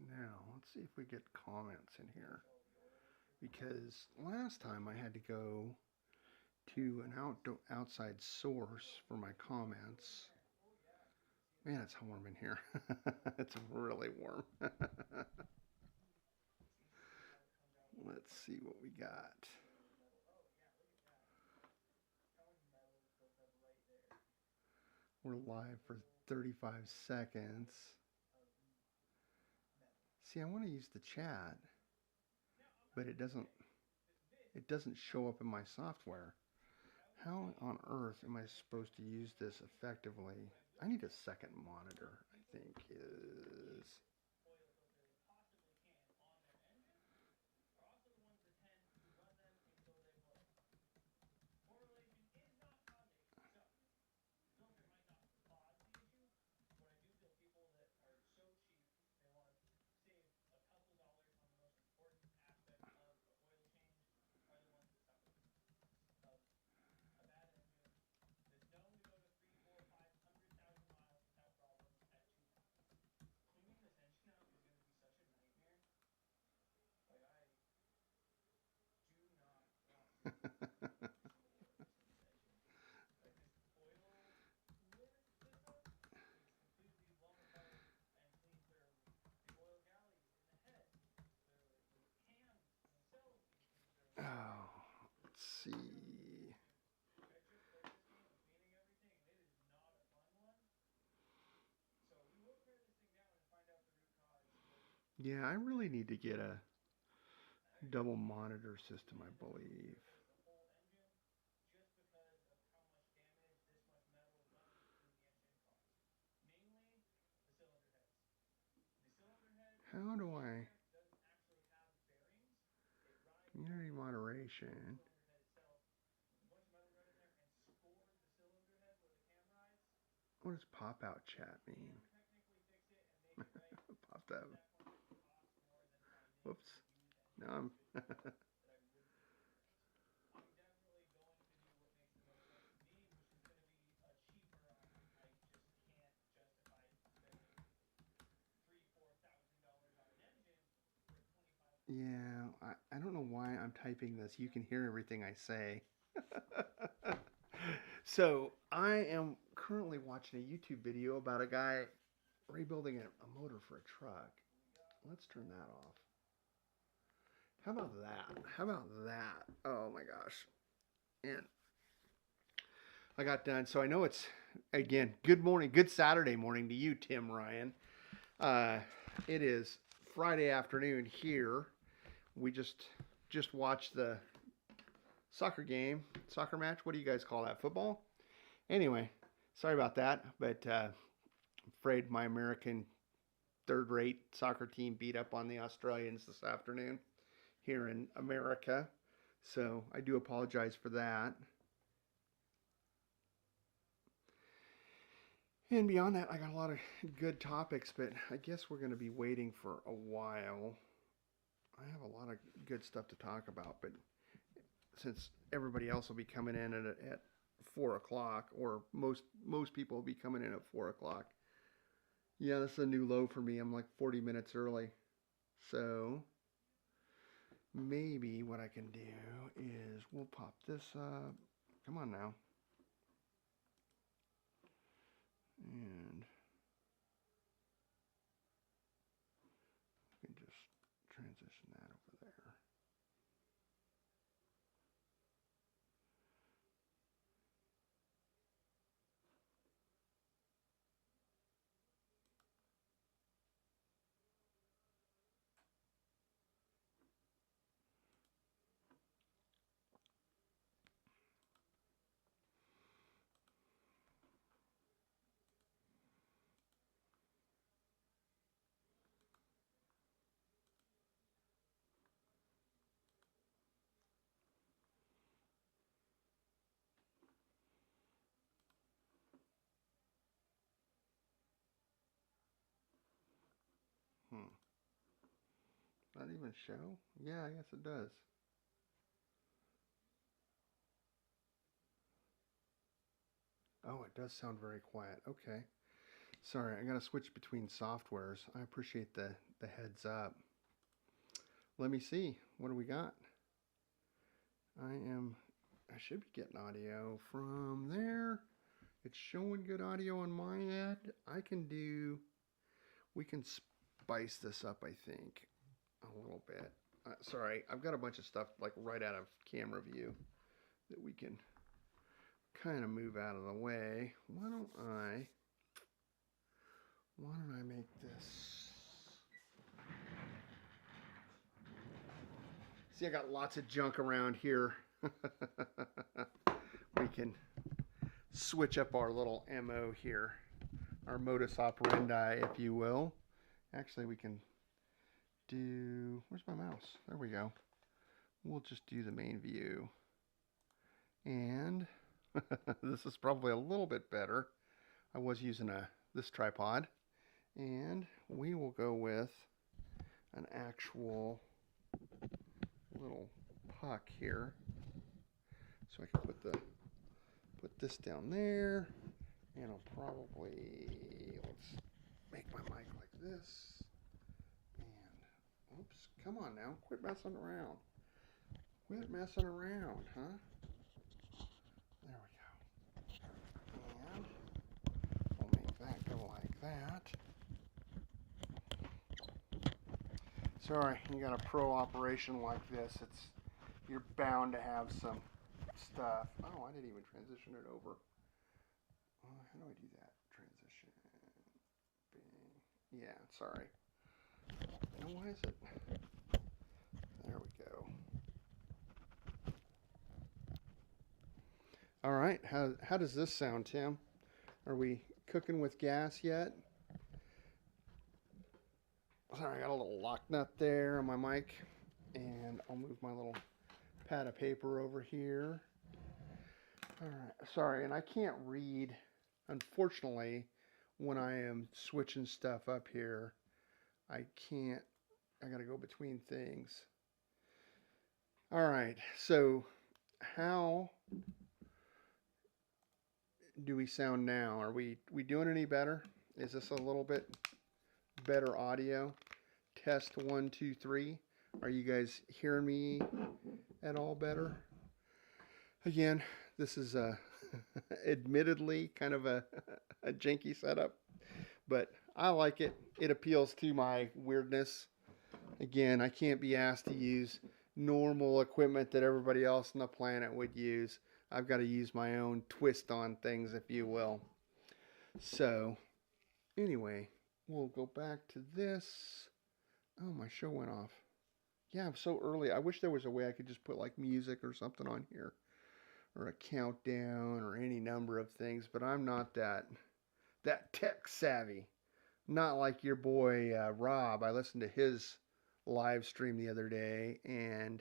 Now, let's see if we get comments in here. Because last time I had to go to an outside source for my comments. Man, it's warm in here. It's really warm. Let's see what we got. We're live for 35 seconds. See, I want to use the chat, but it doesn't show up in my software. How on earth am I supposed to use this effectively? I need a second monitor, I think is. Oh, let's see. Yeah, I really need to get a double monitor system, I believe. How do I? Community moderation. What does pop out chat mean? Popped up. Whoops. No, I'm. Yeah, I don't know why I'm typing this. You can hear everything I say. So I am currently watching a YouTube video about a guy rebuilding a motor for a truck. Let's turn that off. How about that? How about that? Oh my gosh. And I got done. So I know it's, again, good morning, good Saturday morning to you, Tim Ryan. Uh, it is Friday afternoon here. We just watched the soccer match. What do you guys call that? Football? Anyway, sorry about that, but I'm afraid my American third-rate soccer team beat up on the Australians this afternoon here in America. So I do apologize for that. And beyond that, I got a lot of good topics, but I guess we're going to be waiting for a while. I have a lot of good stuff to talk about, but since everybody else will be coming in at 4 o'clock, or most people will be coming in at 4 o'clock. Yeah, this is a new low for me. I'm like 40 minutes early, so maybe what I can do is we'll pop this up. Come on now, and we can just transition that over there. Hmm. Not even show? Yeah, I guess it does. Oh, it does sound very quiet. Okay. Sorry, I gotta switch between softwares. I appreciate the heads up. Let me see. What do we got? I should be getting audio from there. It's showing good audio on my end. We can spice this up, I think, a little bit. Sorry, I've got a bunch of stuff like right out of camera view that we can kind of move out of the way. Why don't I make this? See, I got lots of junk around here. We can switch up our little MO here, our modus operandi, if you will. Actually, we can do, where's my mouse? There we go. We'll just do the main view. And this is probably a little bit better. I was using this tripod. And we will go with an actual little puck here. So I can put this down there. And I'll probably, let's make my mic like this. And, oops, come on now, quit messing around. Quit messing around, huh? There we go. And we'll make that go like that. Sorry, you got a pro operation like this, you're bound to have some stuff. Oh, I didn't even transition it over. How do I do that? Transition. Bing. Yeah, sorry. Now, why is it? There we go. All right, how does this sound, Tim? Are we cooking with gas yet? Sorry, I got a little lock nut there on my mic, and I'll move my little pad of paper over here. All right, sorry, and I can't read, unfortunately, when I am switching stuff up here. I gotta go between things. All right, so how do we sound now? Are we doing any better? Is this a little bit better audio? Test 1, 2, 3. Are you guys hearing me at all better? Again, this is admittedly kind of a janky setup, but I like it. It appeals to my weirdness. Again, I can't be asked to use normal equipment that everybody else on the planet would use. I've got to use my own twist on things, if you will. So, anyway, we'll go back to this. Oh, my show went off. Yeah, I'm so early. I wish there was a way I could just put like music or something on here, or a countdown, or any number of things, but I'm not that tech savvy. Not like your boy Rob. I listened to his live stream the other day, and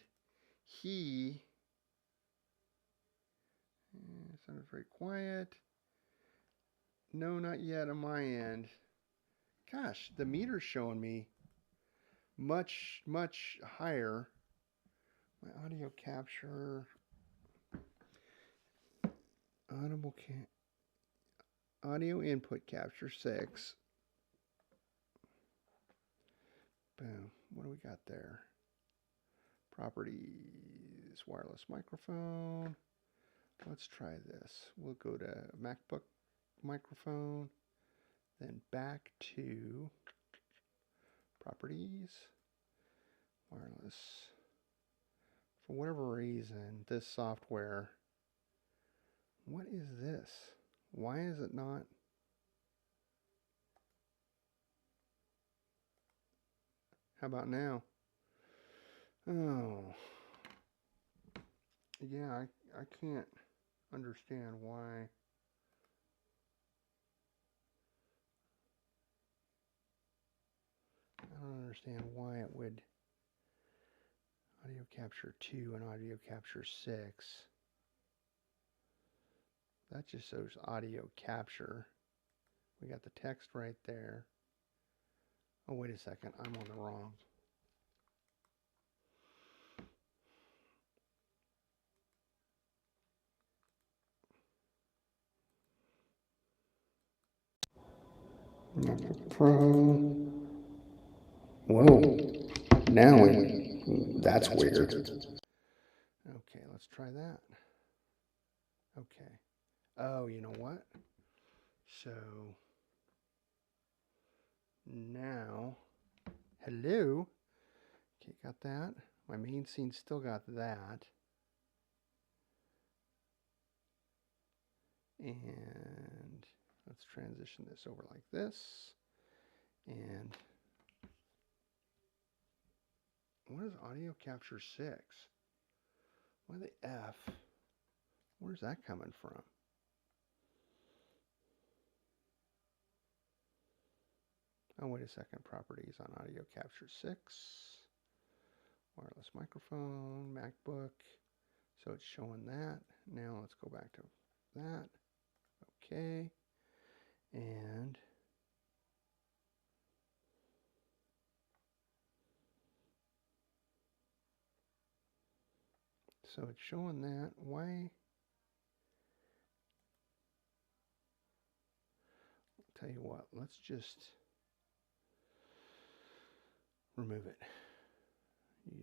he sounded very quiet. No, not yet on my end. Gosh, the meter's showing me much higher. My audio capture, audio input capture 6. Boom. What do we got there? Properties, wireless microphone. Let's try this. We'll go to MacBook microphone, then back to properties, wireless. For whatever reason, this software, what is this? Why is it not? How about now? Oh. Yeah, I can't understand why. I don't understand why it would audio capture 2 and audio capture 6. That just shows audio capture. We got the text right there. Oh, wait a second. I'm on the wrong. Pro. Whoa. Now that's weird. Okay, let's try that. Okay. Oh, you know what? So now, hello. Okay, got that. My main scene still got that. And let's transition this over like this. And what is audio capture 6? Why the F? Where's that coming from? Oh, wait a second. Properties on audio capture 6. Wireless microphone, MacBook. So it's showing that. Now let's go back to that. Okay. And so it's showing that. Why? I'll tell you what, let's just remove it.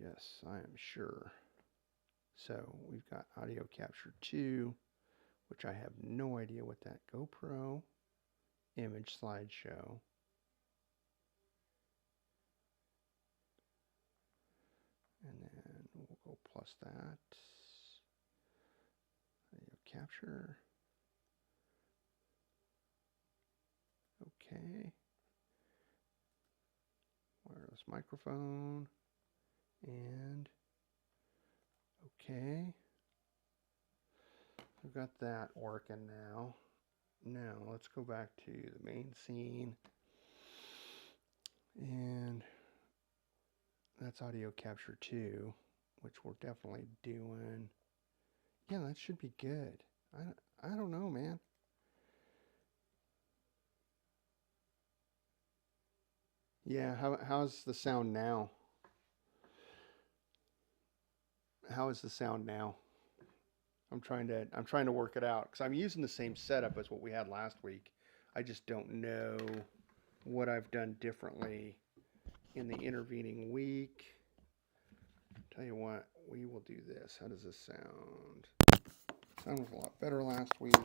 Yes, I am sure. So we've got audio capture 2, which I have no idea what that GoPro image slideshow. And then we'll go plus that. Audio capture. Okay. Wireless microphone. And okay. We've got that working now. Now let's go back to the main scene. And that's audio capture 2, which we're definitely doing. Yeah, that should be good. I don't know, man. Yeah, how's the sound now? How is the sound now? I'm trying to work it out because I'm using the same setup as what we had last week. I just don't know what I've done differently in the intervening week. Tell you what, we will do this. How does this sound? Sounded a lot better last week,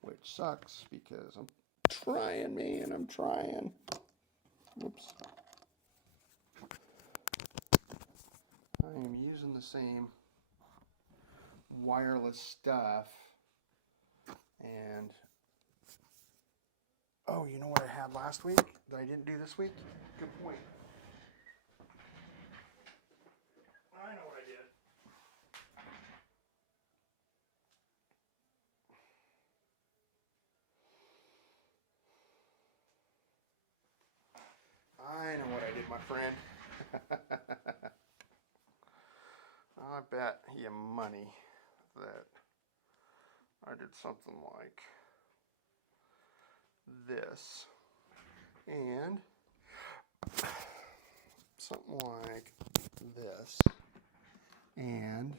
which sucks because I'm trying, man. I'm trying. Whoops. I am using the same wireless stuff. And oh, you know what I had last week that I didn't do this week? Good point. I know what I did. I know what I did, my friend. I bet you money that I did something like this and something like this, and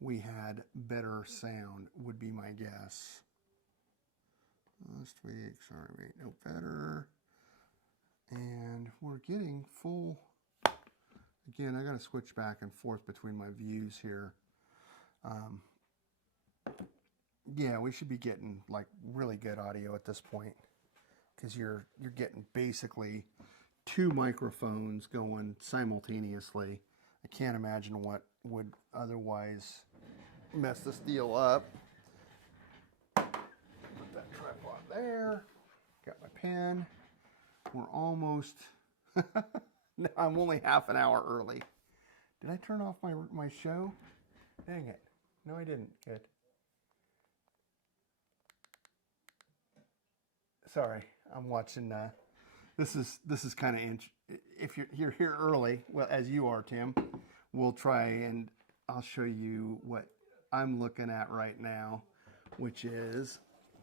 we had better sound, would be my guess. Last week, sorry, wait, no better. And we're getting full. Again, I got to switch back and forth between my views here. Yeah, we should be getting like really good audio at this point because you're getting basically 2 microphones going simultaneously. I can't imagine what would otherwise mess this deal up. Put that tripod there. Got my pen. We're almost. I'm only half an hour early. Did I turn off my show? Dang it. No, I didn't. Good. Sorry, I'm watching. This is kind of if you're here early, well, as you are, Tim, we'll try and I'll show you what I'm looking at right now, which is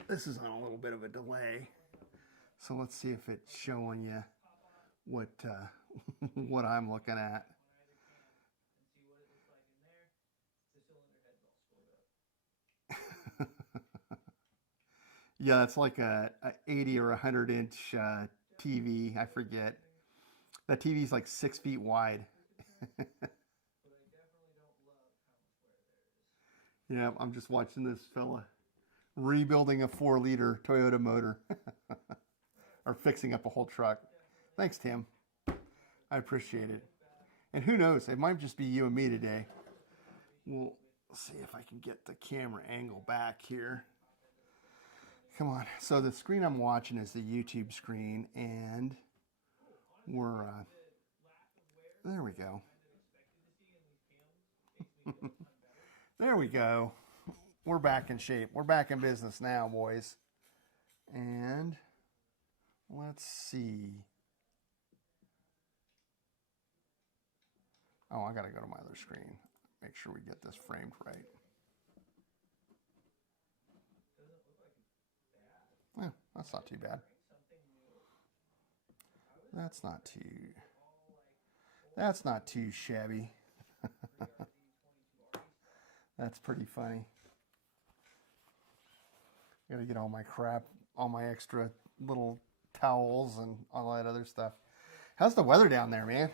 this is on a little bit of a delay. So let's see if it's showing you what what I'm looking at. Yeah, it's like a 80 or 100-inch TV. I forget. That TV's like 6 feet wide. Yeah, I'm just watching this fella rebuilding a 4-liter Toyota motor or fixing up a whole truck. Thanks, Tim. I appreciate it. And who knows, it might just be you and me today. We'll see if I can get the camera angle back here. Come on. So the screen I'm watching is the YouTube screen, and we're, there we go. There we go. We're back in shape. We're back in business now, boys. And let's see. Oh, I got to go to my other screen. Make sure we get this framed right. Yeah, that's not too bad. That's not too shabby. That's pretty funny. Gotta get all my crap, all my extra little towels and all that other stuff. How's the weather down there, man?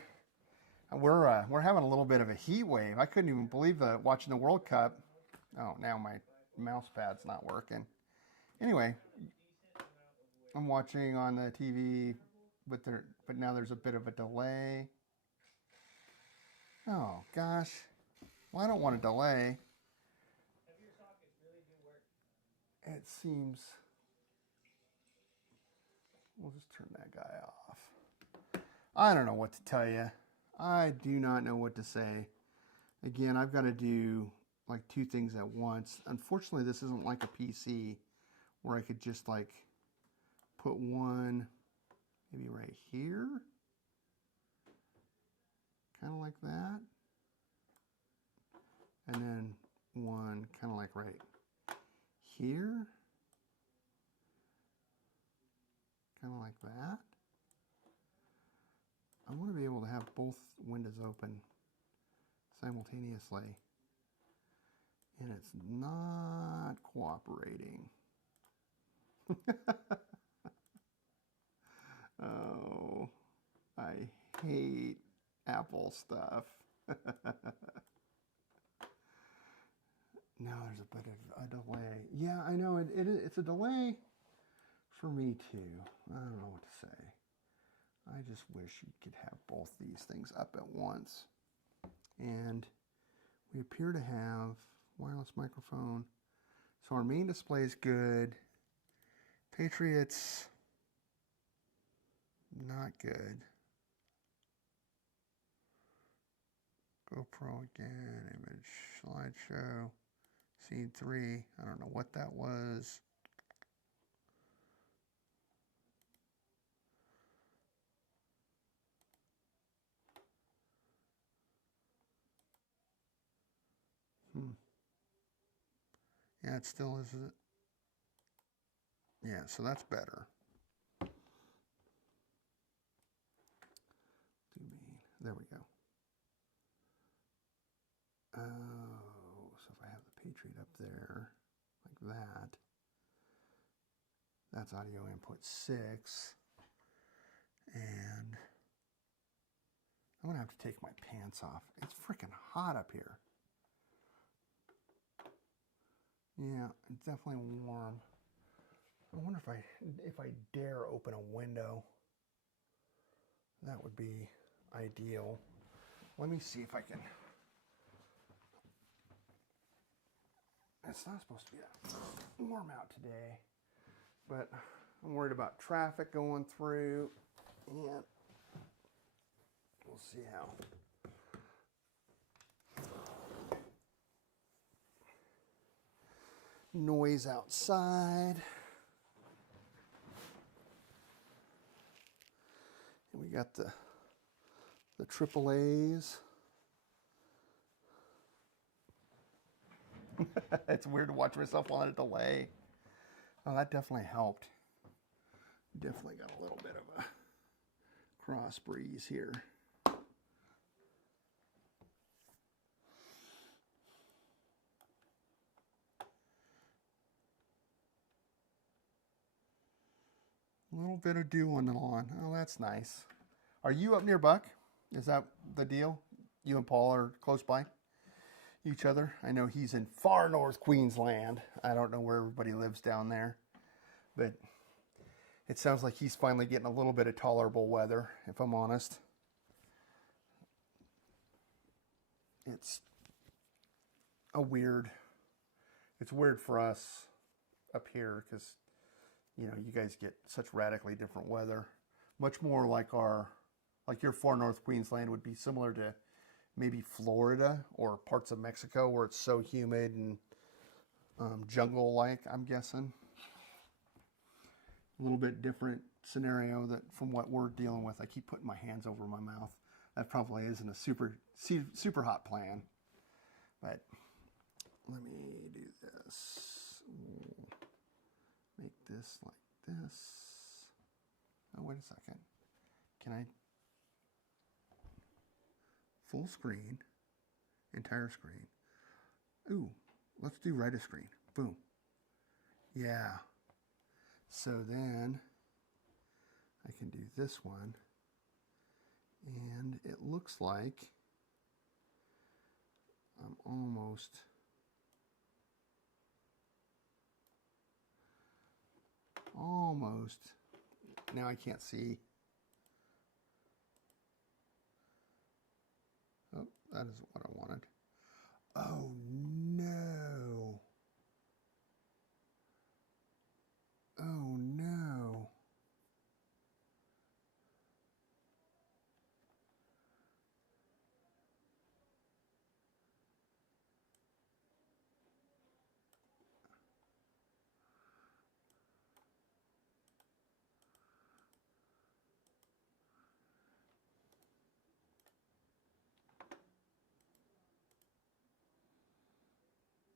We're having a little bit of a heat wave. I couldn't even believe watching the World Cup. Oh, now my mouse pad's not working. Anyway, I'm watching on the TV, but now there's a bit of a delay. Oh gosh, well, I don't want a delay. It seems. We'll just turn that guy off. I don't know what to tell you. I do not know what to say. Again, I've got to do like 2 things at once. Unfortunately, this isn't like a PC where I could just like put one maybe right here. Kind of like that. And then one kind of like right here. Kind of like that. I want to be able to have both windows open simultaneously. And it's not cooperating. Oh, I hate Apple stuff. Now there's a bit of a delay. Yeah, I know it's a delay for me too. I don't know what to say. I just wish you could have both these things up at once. And we appear to have wireless microphone. So our main display is good. Patriot's not good. GoPro again, image slideshow, scene 3. I don't know what that was. Yeah, it still is. Yeah, so that's better. There we go. Oh, so if I have the Patriot up there like that, that's audio input 6. And I'm going to have to take my pants off. It's freaking hot up here. Yeah, it's definitely warm. I wonder if I dare open a window. That would be ideal. Let me see if I can. It's not supposed to be that warm out today, but I'm worried about traffic going through, and we'll see how. Noise outside. And we got the AAAs. It's weird to watch myself on a delay. Oh, that definitely helped. Definitely got a little bit of a cross breeze here. little bit of dew on the lawn. Oh, that's nice. Are you up near Buck? Is that the deal? You and Paul are close by each other? I know he's in far north Queensland. I don't know where everybody lives down there. But it sounds like he's finally getting a little bit of tolerable weather, if I'm honest. It's weird for us up here because, you know, you guys get such radically different weather. Much more like your far north Queensland would be similar to maybe Florida or parts of Mexico where it's so humid and jungle-like, I'm guessing. A little bit different scenario from what we're dealing with. I keep putting my hands over my mouth. That probably isn't a super hot plan. But let me do this. Make this like this. Oh, wait a second. Can I? Full screen. Entire screen. Ooh, let's do right of screen. Boom. Yeah. So then I can do this one. And it looks like I'm almost now I can't see. Oh, that isn't what I wanted. Oh no. Oh no.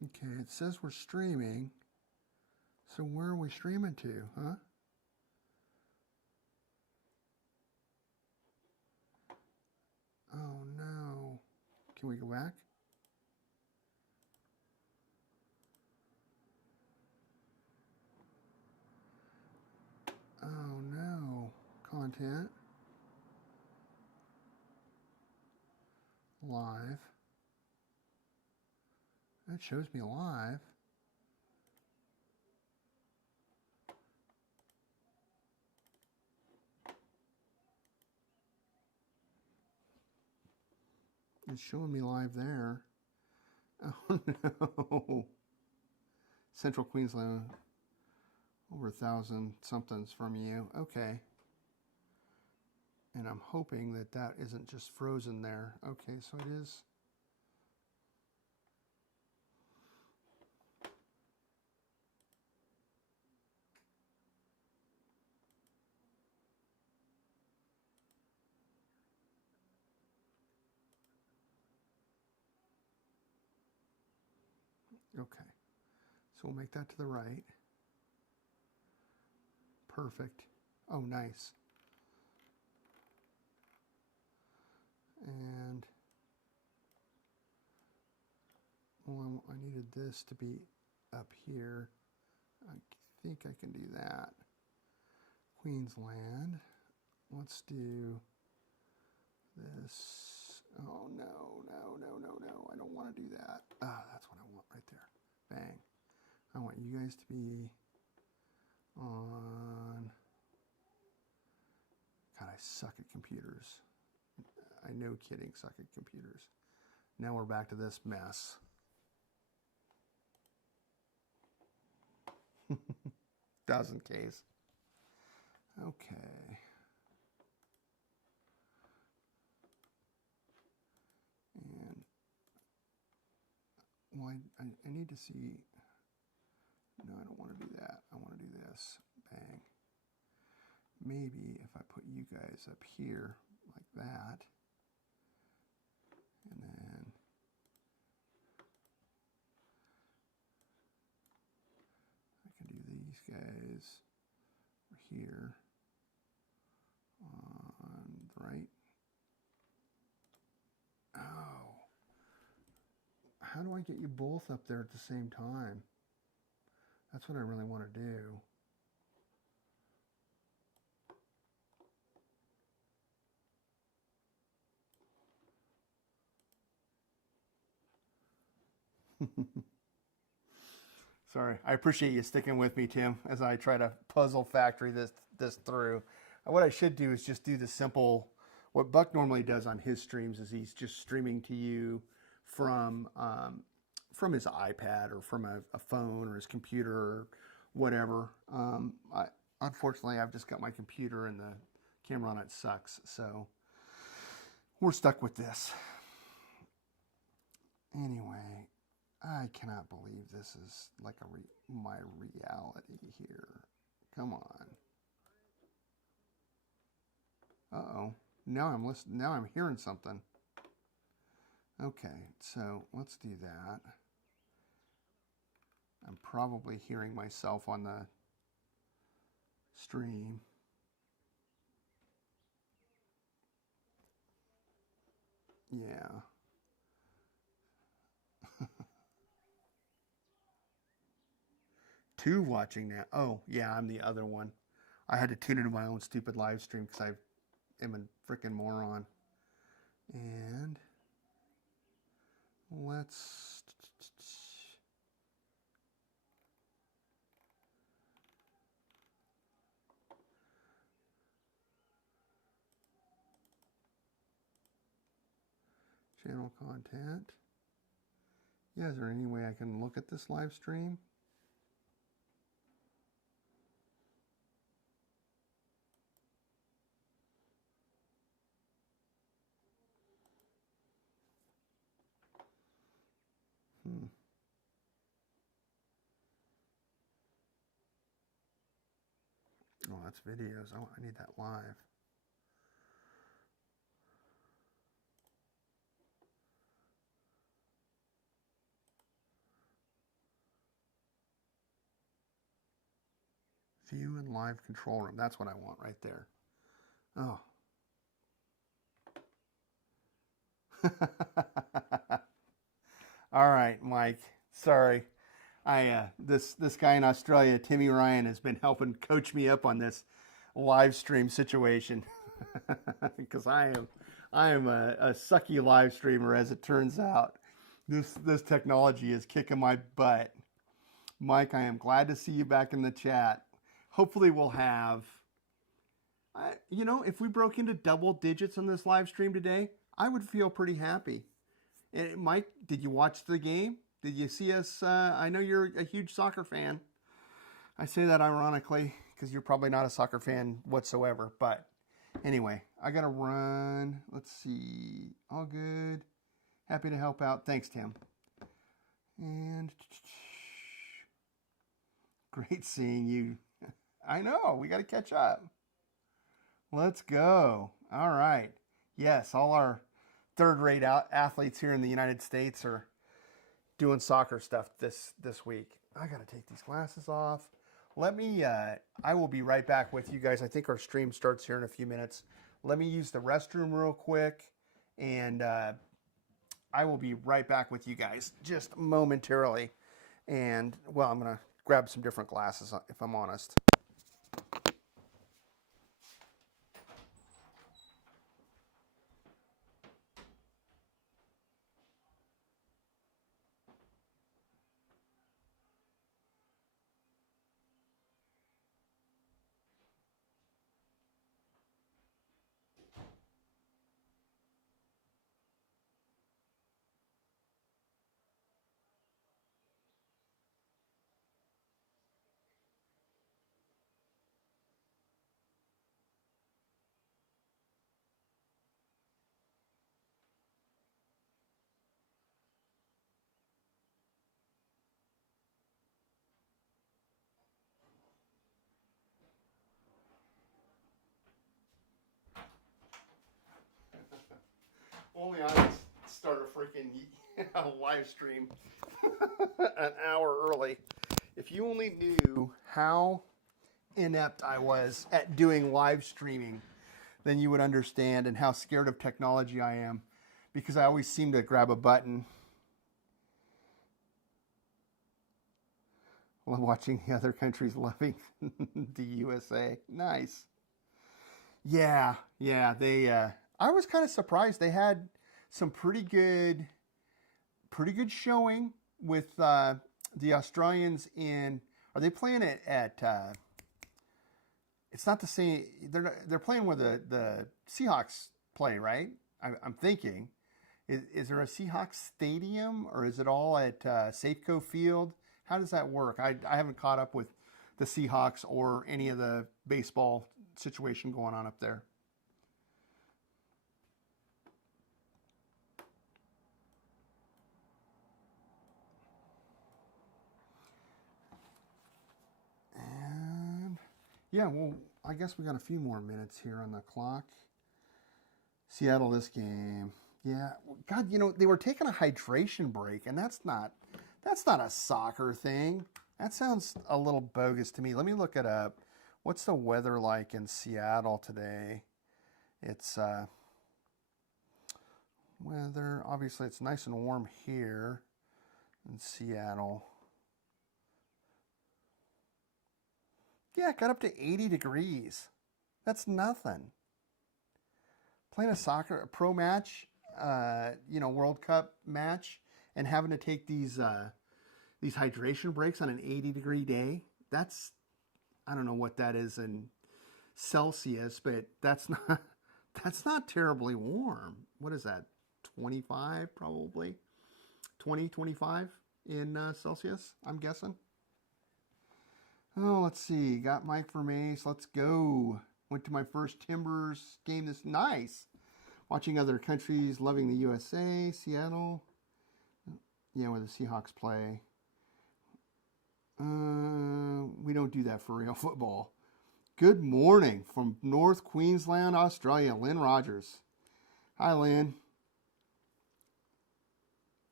Okay, it says we're streaming. So where are we streaming to, huh? Oh no. Can we go back? Oh no. Content. Live. That shows me live. It's showing me live there. Oh no. Central Queensland. Over 1,000 somethings from you. Okay. And I'm hoping that that isn't just frozen there. Okay, so it is. Okay. So we'll make that to the right. Perfect. Oh, nice. And well, I needed this to be up here. I think I can do that. Queensland. Let's do this. Oh, no, no, no, no, no. I don't want to do that. Ah, that's what I want right there. Bang. I want you guys to be on. God, I suck at computers. I no kidding suck at computers. Now we're back to this mess. Doesn't case. Okay. And well, I need to see. No, I don't want to do that. I want to do this. Bang. Maybe if I put you guys up here like that, and then I can do these guys here on the right. Oh. How do I get you both up there at the same time? That's what I really want to do. Sorry, I appreciate you sticking with me, Tim, as I try to puzzle factory this through. What I should do is just do the simple. What Buck normally does on his streams is he's just streaming to you from his iPad or from a phone or his computer or whatever. Unfortunately, I've just got my computer and the camera on it sucks, so we're stuck with this. Anyway, I cannot believe this is like my reality here. Come on. Uh-oh. Now I'm listening. Now I'm hearing something. Okay, so let's do that. I'm probably hearing myself on the stream. Yeah. Two watching now. Oh, yeah, I'm the other one. I had to tune into my own stupid live stream because I am a freaking moron. And let's channel content. Yeah, is there any way I can look at this live stream? Oh, that's videos. I need that live. View and live control room. That's what I want right there. Oh. All right, Mike. Sorry. This guy in Australia, Timmy Ryan, has been helping coach me up on this live stream situation because I am a sucky live streamer, as it turns out. This technology is kicking my butt. Mike, I am glad to see you back in the chat. Hopefully we'll have, if we broke into double digits on this live stream today, I would feel pretty happy. Mike, did you watch the game? Did you see us? I know you're a huge soccer fan. I say that ironically because you're probably not a soccer fan whatsoever. But anyway, I got to run. Let's see. All good. Happy to help out. Thanks, Tim. And great seeing you. I know. We got to catch up. Let's go. All right. Yes, all our third-rate athletes here in the United States are doing soccer stuff this week. I got to take these glasses off. Let me, I will be right back with you guys. I think our stream starts here in a few minutes. Let me use the restroom real quick, and I will be right back with you guys just momentarily. And, well, I'm going to grab some different glasses if I'm honest. Only I would start a freaking live stream an hour early. If you only knew how inept I was at doing live streaming, then you would understand, and how scared of technology I am, because I always seem to grab a button. While watching the other countries loving the USA. Nice. Yeah, they I was kind of surprised. They had some pretty good showing with the Australians in? Are they playing it at? It's not the same. They're playing where the Seahawks play, right? I'm thinking. Is there a Seahawks stadium, or is it all at Safeco Field? How does that work? I haven't caught up with the Seahawks or any of the baseball situation going on up there. And yeah, well, I guess we got a few more minutes here on the clock. Seattle, this game. Yeah, God, they were taking a hydration break, and that's not a soccer thing. That sounds a little bogus to me. Let me look it up. What's the weather like in Seattle today? It's weather. Obviously, it's nice and warm here in Seattle. Yeah, it got up to 80 degrees. That's nothing. Playing a pro match, World Cup match, and having to take these hydration breaks on an 80-degree day. I don't know what that is in Celsius, but that's not terribly warm. What is that? 25 probably. 20, 25 in Celsius, I'm guessing. Oh, let's see. Got Mike for Mace. Let's go. Went to my first Timbers game this nice. Watching other countries, loving the USA, Seattle. Yeah, where the Seahawks play. We don't do that for real football. Good morning from North Queensland, Australia. Lynn Rogers. Hi, Lynn.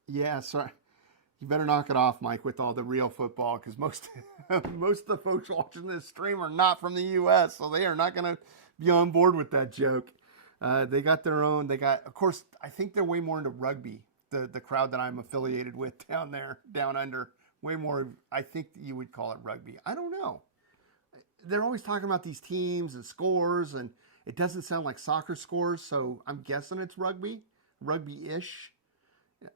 Yeah, sorry. You better knock it off, Mike, with all the real football, because most of the folks watching this stream are not from the U.S., so they are not going to be on board with that joke. They got their own. Of course, I think they're way more into rugby, the crowd that I'm affiliated with down there, down under. Way more, I think you would call it rugby. I don't know. They're always talking about these teams and scores, and it doesn't sound like soccer scores, so I'm guessing it's rugby-ish.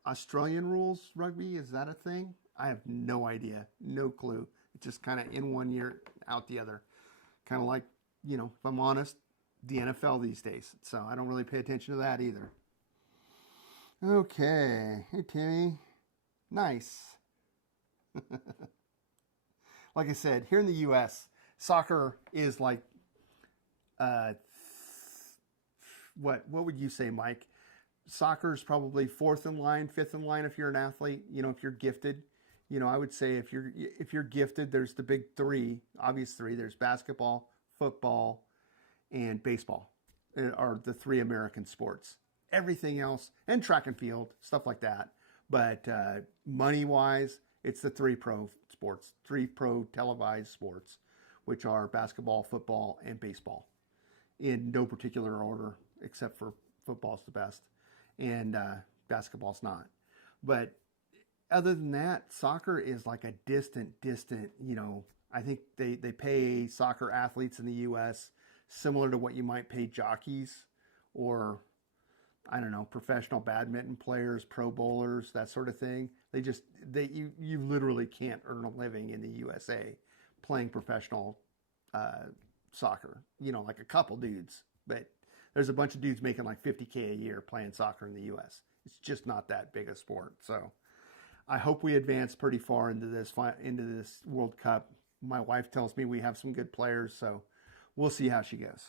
Australian rules rugby, is that a thing? I have no idea, no clue. It's just kind of in one year, out the other. Kind of like, if I'm honest, the NFL these days. So I don't really pay attention to that either. Okay, hey Timmy, nice. Like I said, here in the U.S., soccer is like, what would you say, Mike? Soccer is probably fourth in line, fifth in line if you're an athlete. If you're gifted, I would say if you're gifted, there's the big three, obvious three. There's basketball, football, and baseball are the three American sports. Everything else, and track and field, stuff like that. But money-wise, it's the three pro televised sports, which are basketball, football, and baseball, in no particular order, except for football's the best. And basketball's not. But other than that, soccer is like a distant, I think they pay soccer athletes in the U.S. similar to what you might pay jockeys or, I don't know, professional badminton players, pro bowlers, that sort of thing. You literally can't earn a living in the USA playing professional soccer, like a couple dudes. But there's a bunch of dudes making like $50K a year playing soccer in the U.S. It's just not that big a sport. So I hope we advance pretty far into this World Cup. My wife tells me we have some good players, so we'll see how she goes.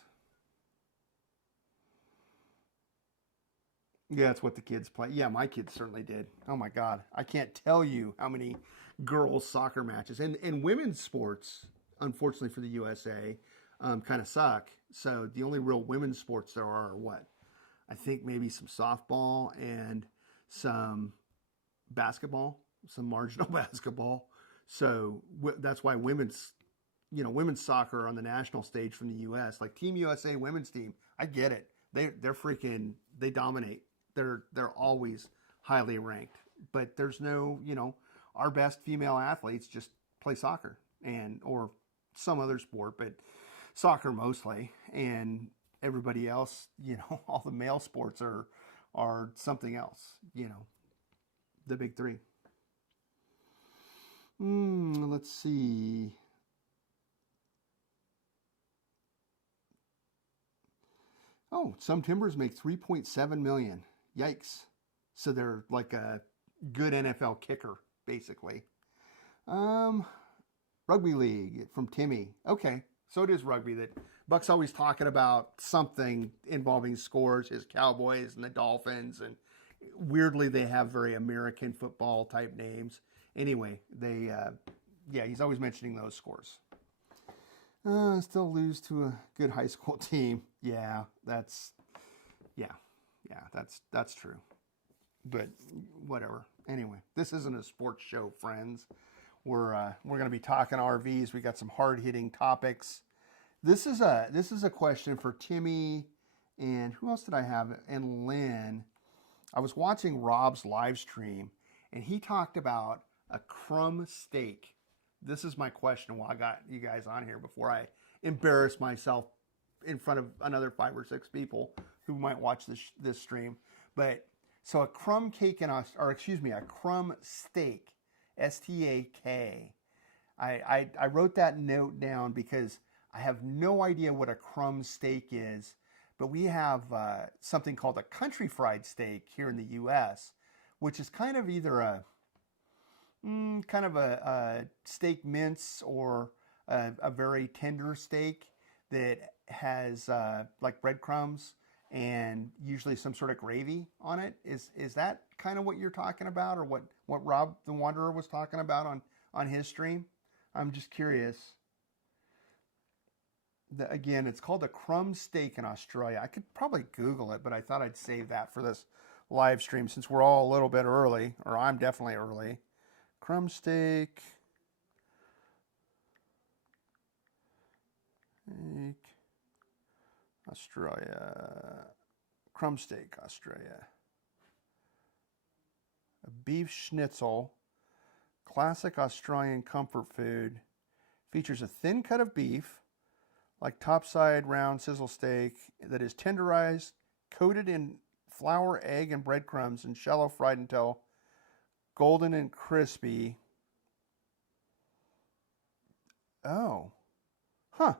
Yeah, that's what the kids play. Yeah, my kids certainly did. Oh my God. I can't tell you how many girls soccer matches. And women's sports, unfortunately for the USA, kind of suck. So the only real women's sports there are what? I think maybe some softball and some basketball, some marginal basketball. So that's why women's soccer on the national stage from the U.S., like Team USA women's team, I get it. They're freaking, they dominate. They're always highly ranked. But there's no, our best female athletes just play soccer or some other sport, but soccer mostly, and everybody else, all the male sports are something else, the big three. Let's see. Oh, some timbers make 3.7 million. Yikes. So they're like a good NFL kicker, basically. Um, Rugby league from Timmy. Okay, so it is rugby that Buck's always talking about something involving scores, his Cowboys and the Dolphins, and weirdly they have very American football type names. Anyway, yeah, he's always mentioning those scores. Still lose to a good high school team. Yeah, yeah, that's true. But whatever. Anyway, this isn't a sports show, friends. We're going to be talking RVs. We got some hard hitting topics. This is a question for Timmy, and who else did I have? And Lynn. I was watching Rob's live stream, and he talked about a crumb steak. This is my question while I got you guys on here before I embarrass myself in front of another 5 or 6 people who might watch this stream. But so a crumb cake a crumb steak, S-T-A-K. I wrote that note down because I have no idea what a crumb steak is, but we have something called a country fried steak here in the U.S., which is kind of either a steak mince or a very tender steak that has like breadcrumbs and usually some sort of gravy on it. Is that kind of what you're talking about, or what Rob the Wanderer was talking about on his stream? I'm just curious. Again, it's called a crumb steak in Australia. I could probably Google it, but I thought I'd save that for this live stream since we're all a little bit early, or I'm definitely early. Crumb steak. Australia. Crumb steak, Australia. A beef schnitzel. Classic Australian comfort food. Features a thin cut of beef, like topside round sizzle steak, that is tenderized, coated in flour, egg, and breadcrumbs, and shallow fried until golden and crispy. Oh. Huh.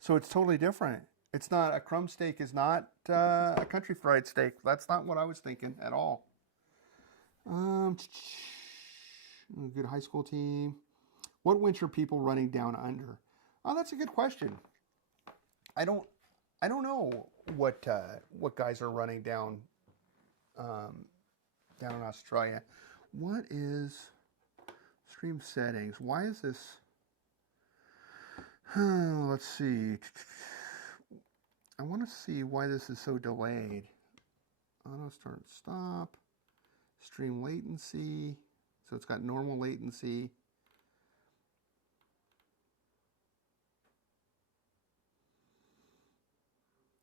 So it's totally different. It's not, a crumb steak is not a country fried steak. That's not what I was thinking at all. Good high school team. What winch are people running down under? Oh, that's a good question. I don't know what guys are running down in Australia. What is stream settings? Why is this? Let's see. I want to see why this is so delayed. Auto start stop. Stream latency. So it's got normal latency.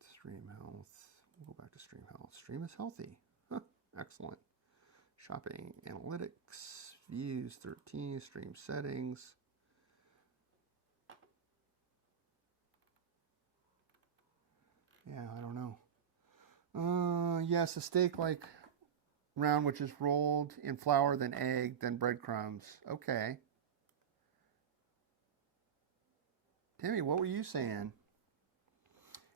Stream health. We'll go back to stream health. Stream is healthy. Huh, excellent. Shopping analytics. Views 13. Stream settings. Yeah, I don't know. Yes, a steak like round, which is rolled in flour, then egg, then breadcrumbs. Okay. Timmy, what were you saying?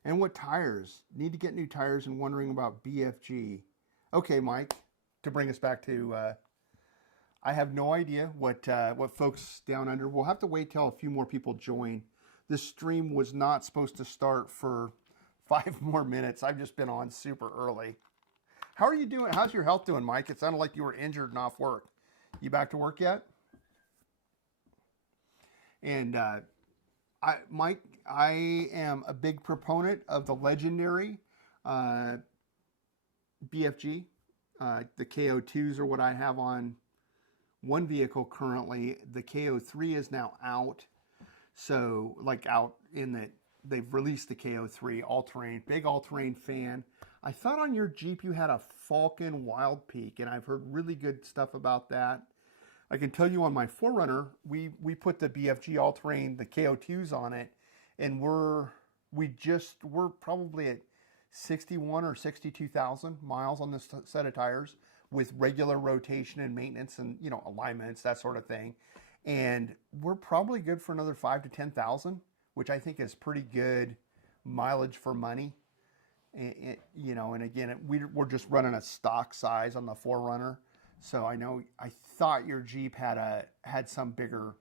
And what tires? Need to get new tires and wondering about BFG. Okay, Mike, to bring us back to, I have no idea what folks down under. We'll have to wait till a few more people join. This stream was not supposed to start for 5 more minutes. I've just been on super early. How are you doing? How's your health doing, Mike? It sounded like you were injured and off work. You back to work yet? And Mike, I am a big proponent of the legendary BFG. The KO2s are what I have on one vehicle currently. The KO3 is now out. So, like out in that they've released the KO3 all-terrain, big all-terrain fan. I thought on your Jeep you had a Falcon Wild Peak, and I've heard really good stuff about that. I can tell you on my 4Runner, we put the BFG all-terrain, the KO2s on it, and we're probably at 61 or 62,000 miles on this set of tires. with regular rotation and maintenance and, you know, alignments, that sort of thing. And we're probably good for another 5 to 10,000, which I think is pretty good mileage for money. You know, and again, we're just running a stock size on the 4Runner. So I thought your Jeep had some bigger,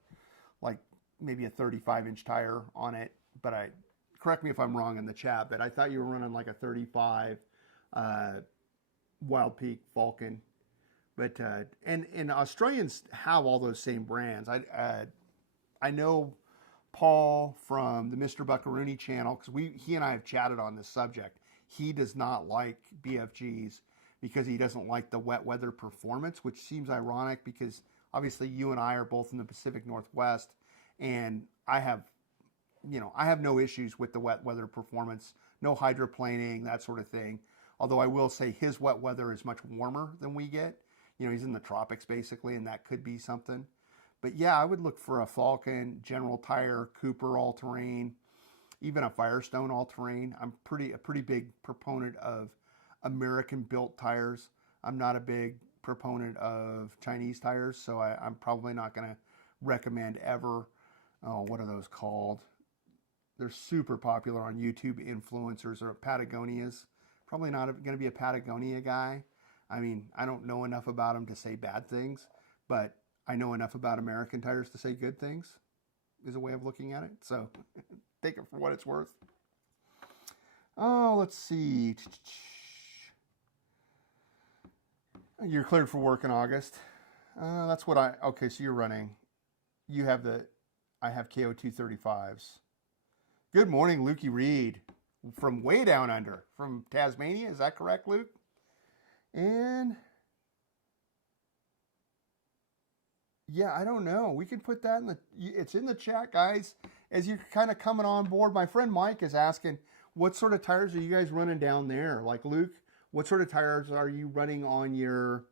like maybe a 35-inch tire on it, but correct me if I'm wrong in the chat, but I thought you were running like a 35 Wild Peak Falcon. But and Australians have all those same brands. I know Paul from the Mr. Buckaroony channel, because he and I have chatted on this subject. He does not like BFGs because he doesn't like the wet weather performance, which seems ironic because obviously you and I are both in the Pacific Northwest, and I have no issues with the wet weather performance, no hydroplaning, that sort of thing. Although I will say his wet weather is much warmer than we get. You know, he's in the tropics basically, and that could be something. But yeah, I would look for a Falcon, General Tire, Cooper all-terrain, even a Firestone all-terrain. I'm a pretty big proponent of American-built tires. I'm not a big proponent of Chinese tires, so I'm probably not going to recommend ever. Oh, what are those called? They're super popular on YouTube, influencers, or Patagonias. Probably not going to be a Patagonia guy. I mean, I don't know enough about them to say bad things, but I know enough about American tires to say good things is a way of looking at it. So take it for what it's worth. Oh, let's see. You're cleared for work in August. That's what okay, so you're running. You have I have KO235s. Good morning, Lukey Reed from way down under, from Tasmania. Is that correct, Luke? And yeah, I don't know. We can put that it's in the chat, guys. As you're kind of coming on board, my friend Mike is asking, what sort of tires are you guys running down there? Like, Luke, what sort of tires are you running on your,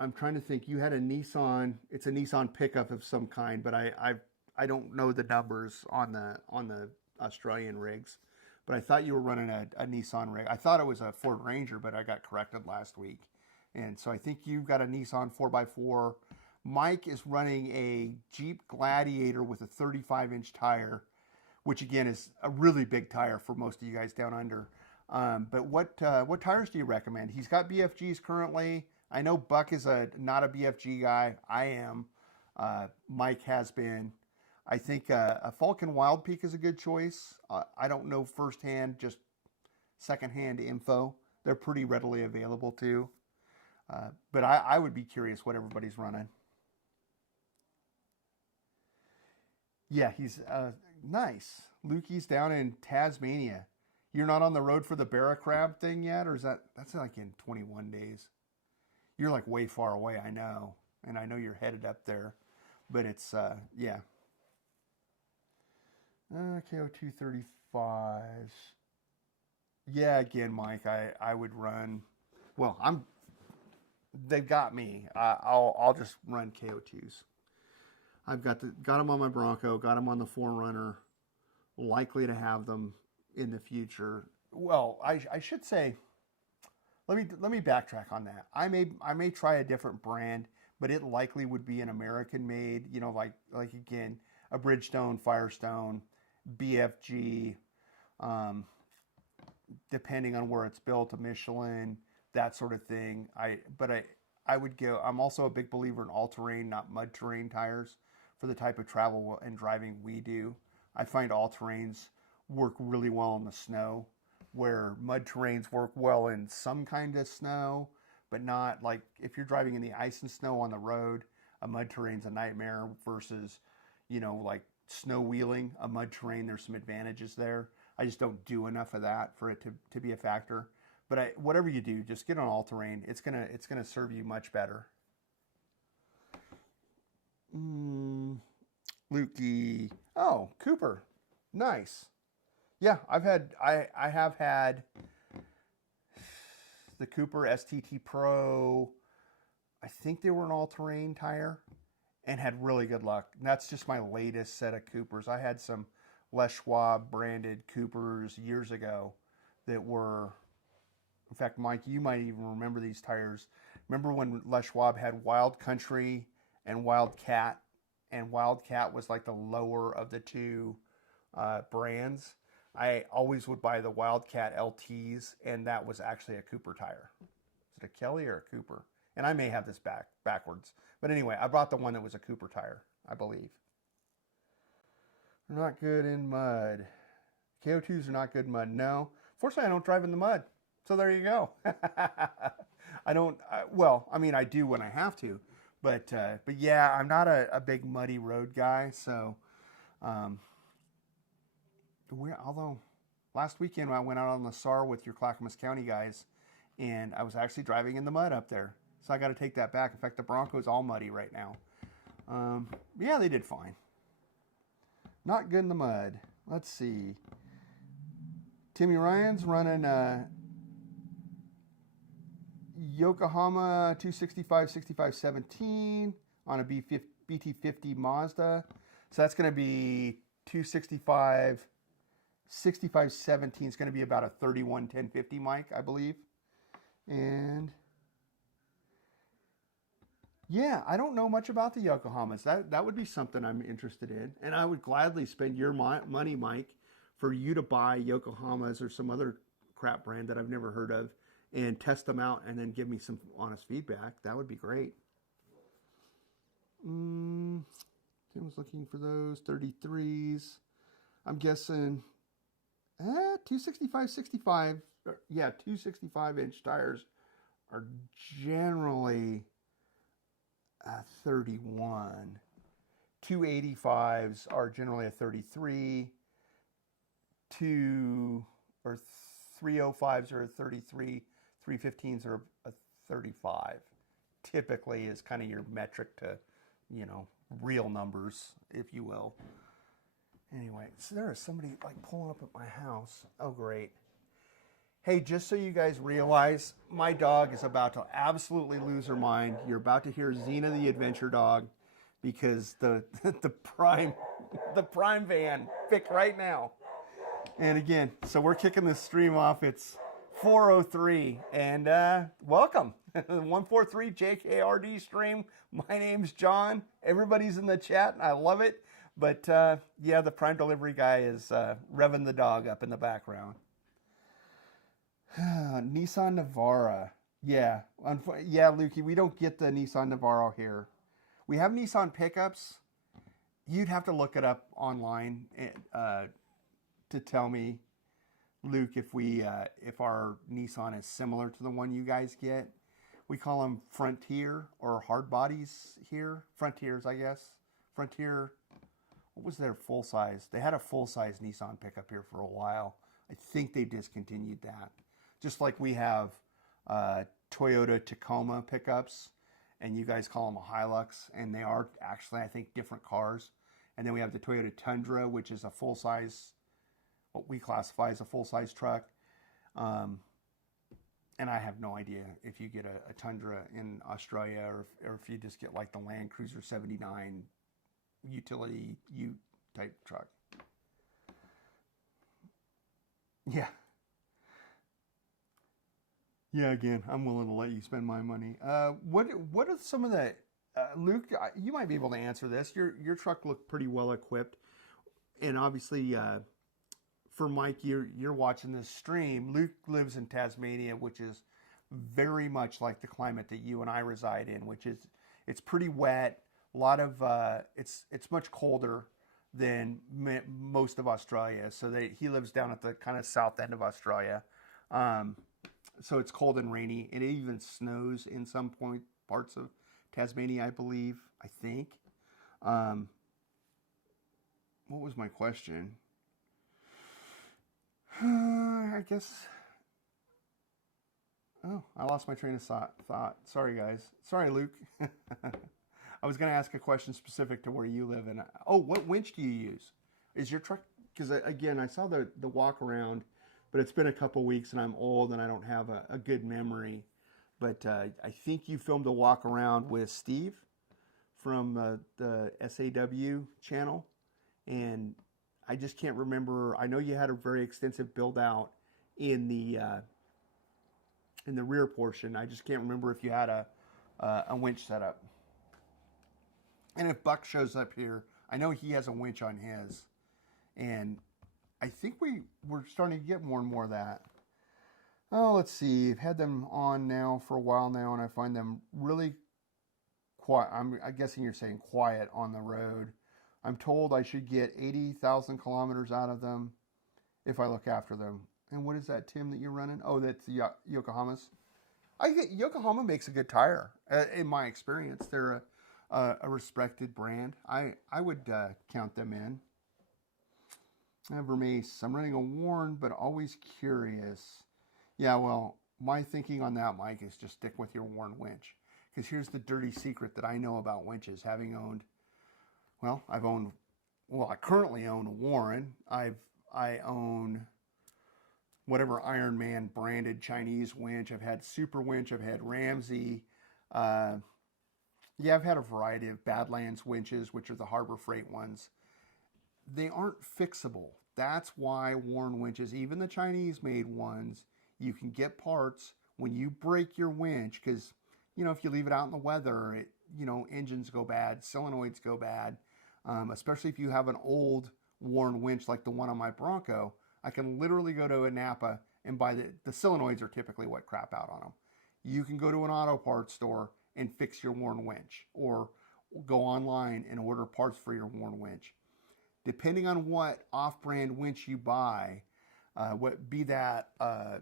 I'm trying to think, you had a Nissan, it's a Nissan pickup of some kind, but I don't know the numbers on the Australian rigs. But I thought you were running a Nissan rig. I thought it was a Ford Ranger, but I got corrected last week. And so I think you've got a Nissan 4x4. Mike is running a Jeep Gladiator with a 35-inch tire, which again is a really big tire for most of you guys down under. But what tires do you recommend? He's got BFGs currently. I know Buck is not a BFG guy. I am. Mike has been. I think a Falcon Wild Peak is a good choice. I don't know firsthand, just secondhand info. They're pretty readily available too. But I would be curious what everybody's running. Yeah, he's nice. Lukey's down in Tasmania. You're not on the road for the Barra Crab thing yet? Or is that's like in 21 days? You're like way far away, I know. And I know you're headed up there. But it's, yeah. KO235s. Yeah, again, Mike, I would run. Well, they've got me. I'll just run KO2s. I've got them on my Bronco, got them on the 4Runner. Likely to have them in the future. Well, I should say. Let me backtrack on that. I may try a different brand, but it likely would be an American made. You know, like again, a Bridgestone, Firestone, BFG, depending on where it's built, a Michelin, that sort of thing. I would go. I'm also a big believer in all-terrain, not mud-terrain tires for the type of travel and driving we do. I find all-terrains work really well in the snow, where mud terrains work well in some kind of snow, but not like if you're driving in the ice and snow on the road, a mud terrain's a nightmare versus, you know, like snow wheeling, a mud terrain, there's some advantages there. I just don't do enough of that for it to be a factor. But whatever you do, just get on all-terrain. It's gonna serve you much better. Lukey. Oh, Cooper. Nice. Yeah, I have had the Cooper STT Pro. I think they were an all-terrain tire and had really good luck. And that's just my latest set of Coopers. I had some Les Schwab branded Coopers years ago that were In fact, Mike, you might even remember these tires. Remember when Les Schwab had Wild Country and Wildcat, and Wildcat was like the lower of the two brands? I always would buy the Wildcat LTs, and that was actually a Cooper tire. Is it a Kelly or a Cooper? And I may have this backwards. But anyway, I bought the one that was a Cooper tire, I believe. They're not good in mud. KO2s are not good in mud. No. Fortunately, I don't drive in the mud. So there you go. I don't, well, I mean, I do when I have to. But yeah, I'm not a big muddy road guy. So, although last weekend I went out on the SAR with your Clackamas County guys, and I was actually driving in the mud up there. So I got to take that back. In fact, the Bronco's all muddy right now. Yeah, they did fine. Not good in the mud. Let's see. Timmy Ryan's running Yokohama 265 6517 on a BT50 Mazda. So that's going to be 265 6517 is going to be about a 31 1050 mic, I believe. And yeah, I don't know much about the Yokohamas. That would be something I'm interested in. And I would gladly spend your money, Mike, for you to buy Yokohamas or some other crap brand that I've never heard of and test them out and then give me some honest feedback. That would be great. Tim was looking for those 33s. I'm guessing 265, 65. Yeah, 265-inch tires are generally 31. 285s are generally a 33. 305s are a 33. 315s are a 35. Typically is kind of your metric to, real numbers, if you will. Anyway, so there is somebody like pulling up at my house. Oh, great. Hey, just so you guys realize, my dog is about to absolutely lose her mind. You're about to hear Xena the Adventure Dog because the prime van picked right now. And again, so we're kicking this stream off. It's 4:03 and welcome 143 JKRD stream. My name's John. Everybody's in the chat and I love it. But yeah, the prime delivery guy is revving the dog up in the background. Nissan Navara. Yeah, Lukey, we don't get the Nissan Navara here. We have Nissan pickups. You'd have to look it up online to tell me, Luke, if our Nissan is similar to the one you guys get. We call them Frontier or hard bodies here. Frontiers, I guess. Frontier. What was their full size? They had a full size Nissan pickup here for a while. I think they discontinued that. Just like we have Toyota Tacoma pickups, and you guys call them a Hilux, and they are actually, I think, different cars. And then we have the Toyota Tundra, which is a full-size, what we classify as a full-size truck. And I have no idea if you get a Tundra in Australia or if you just get like the Land Cruiser 79 utility U-type truck. Yeah. Yeah, again, I'm willing to let you spend my money. What are some of the Luke? You might be able to answer this. Your truck looked pretty well equipped, and obviously, for Mike, you're watching this stream. Luke lives in Tasmania, which is very much like the climate that you and I reside in, which is it's pretty wet. A lot of it's much colder than most of Australia. So he lives down at the kind of south end of Australia. So it's cold and rainy. It even snows in some parts of Tasmania, I believe. I think. What was my question? I guess. Oh, I lost my train of thought. Sorry, guys. Sorry, Luke. I was going to ask a question specific to where you live. And what winch do you use? Is your truck? Because again, I saw the walk around. But it's been a couple weeks and I'm old and I don't have a good memory. But I think you filmed a walk around with Steve from the SAW channel. And I just can't remember. I know you had a very extensive build out in the in the rear portion. I just can't remember if you had a winch set up. And if Buck shows up here, I know he has a winch on his. And I think we're starting to get more and more of that. Oh, let's see. I've had them on now for a while now, and I find them really quiet. I'm guessing you're saying quiet on the road. I'm told I should get 80,000 kilometers out of them if I look after them. And what is that, Tim, that you're running? Oh, that's the Yokohamas. I think Yokohama makes a good tire, in my experience. They're a respected brand. I would count them in. Vermees, I'm running a Warn, but always curious. Yeah, well, my thinking on that, Mike, is just stick with your Warn winch. Because here's the dirty secret that I know about winches, having owned, well, I currently own a Warn. I own whatever Ironman branded Chinese winch. I've had Super Winch. I've had Ramsey. Yeah, I've had a variety of Badlands winches, which are the Harbor Freight ones. They aren't fixable. That's why Warn winches, even the Chinese-made ones, you can get parts when you break your winch, because, you know, if you leave it out in the weather, engines go bad, solenoids go bad, especially if you have an old Warn winch like the one on my Bronco. I can literally go to a Napa and buy the solenoids are typically what crap out on them. You can go to an auto parts store and fix your Warn winch, or go online and order parts for your Warn winch. Depending on what off-brand winch you buy, be that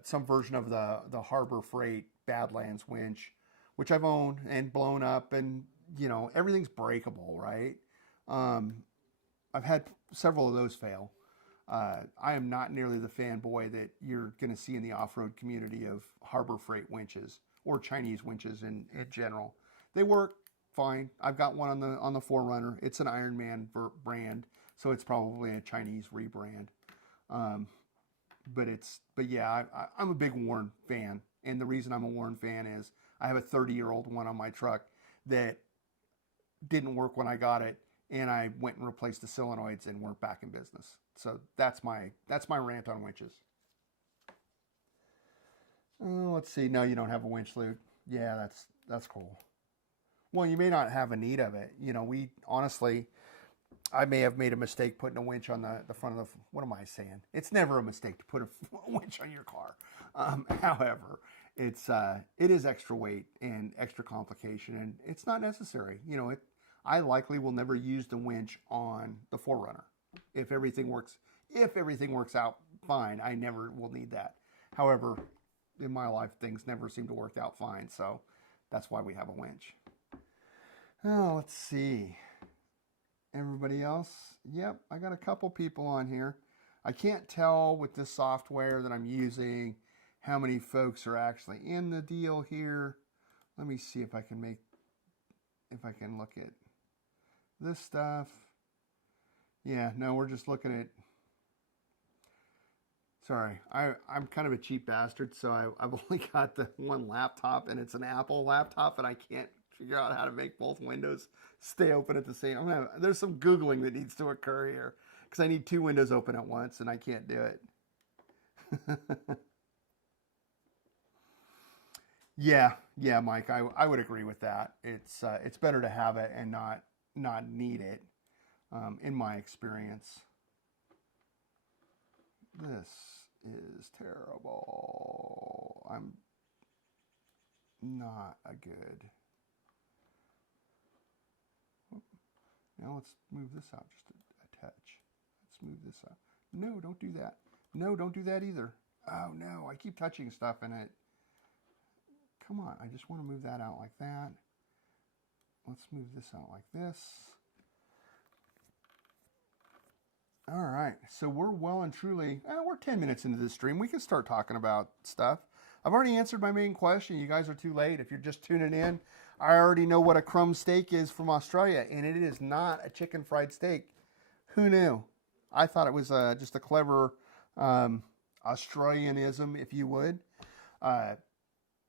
some version of the Harbor Freight Badlands winch, which I've owned and blown up, and everything's breakable, right? I've had several of those fail. I am not nearly the fanboy that you're going to see in the off-road community of Harbor Freight winches or Chinese winches in general. They work fine. I've got one on the 4Runner. It's an Ironman brand, so it's probably a Chinese rebrand. But yeah, I'm a big Warn fan, and the reason I'm a Warn fan is I have a 30-year-old one on my truck that didn't work when I got it, and I went and replaced the solenoids and weren't back in business. So that's my rant on winches. Oh, let's see. No, you don't have a winch, Luke. Yeah, that's cool. Well, you may not have a need of it. We honestly, I may have made a mistake putting a winch on the front of the, what am I saying? It's never a mistake to put a winch on your car. However, it is extra weight and extra complication, and it's not necessary. I likely will never use the winch on the 4Runner. If everything works out fine, I never will need that. However, in my life, things never seem to work out fine, so that's why we have a winch. Oh, let's see. Everybody else? Yep, I got a couple people on here. I can't tell with this software that I'm using how many folks are actually in the deal here. Let me see if I can look at this stuff. Yeah, no, we're just looking at, sorry, I'm kind of a cheap bastard, so I've only got the one laptop, and it's an Apple laptop, and I can't figure out how to make both windows stay open at the same time. There's some Googling that needs to occur here, because I need two windows open at once, and I can't do it. Yeah, Mike, I would agree with that. It's better to have it and not need it, in my experience. This is terrible. I'm not a good. Now let's move this out just a touch. Let's move this out. No, don't do that. No, don't do that either. Oh no, I keep touching stuff in it. Come on, I just want to move that out like that. Let's move this out like this. All right, so we're well and truly, we're 10 minutes into this stream. We can start talking about stuff. I've already answered my main question. You guys are too late. If you're just tuning in, I already know what a crumb steak is from Australia, and it is not a chicken fried steak. Who knew? I thought it was just a clever Australianism, if you would.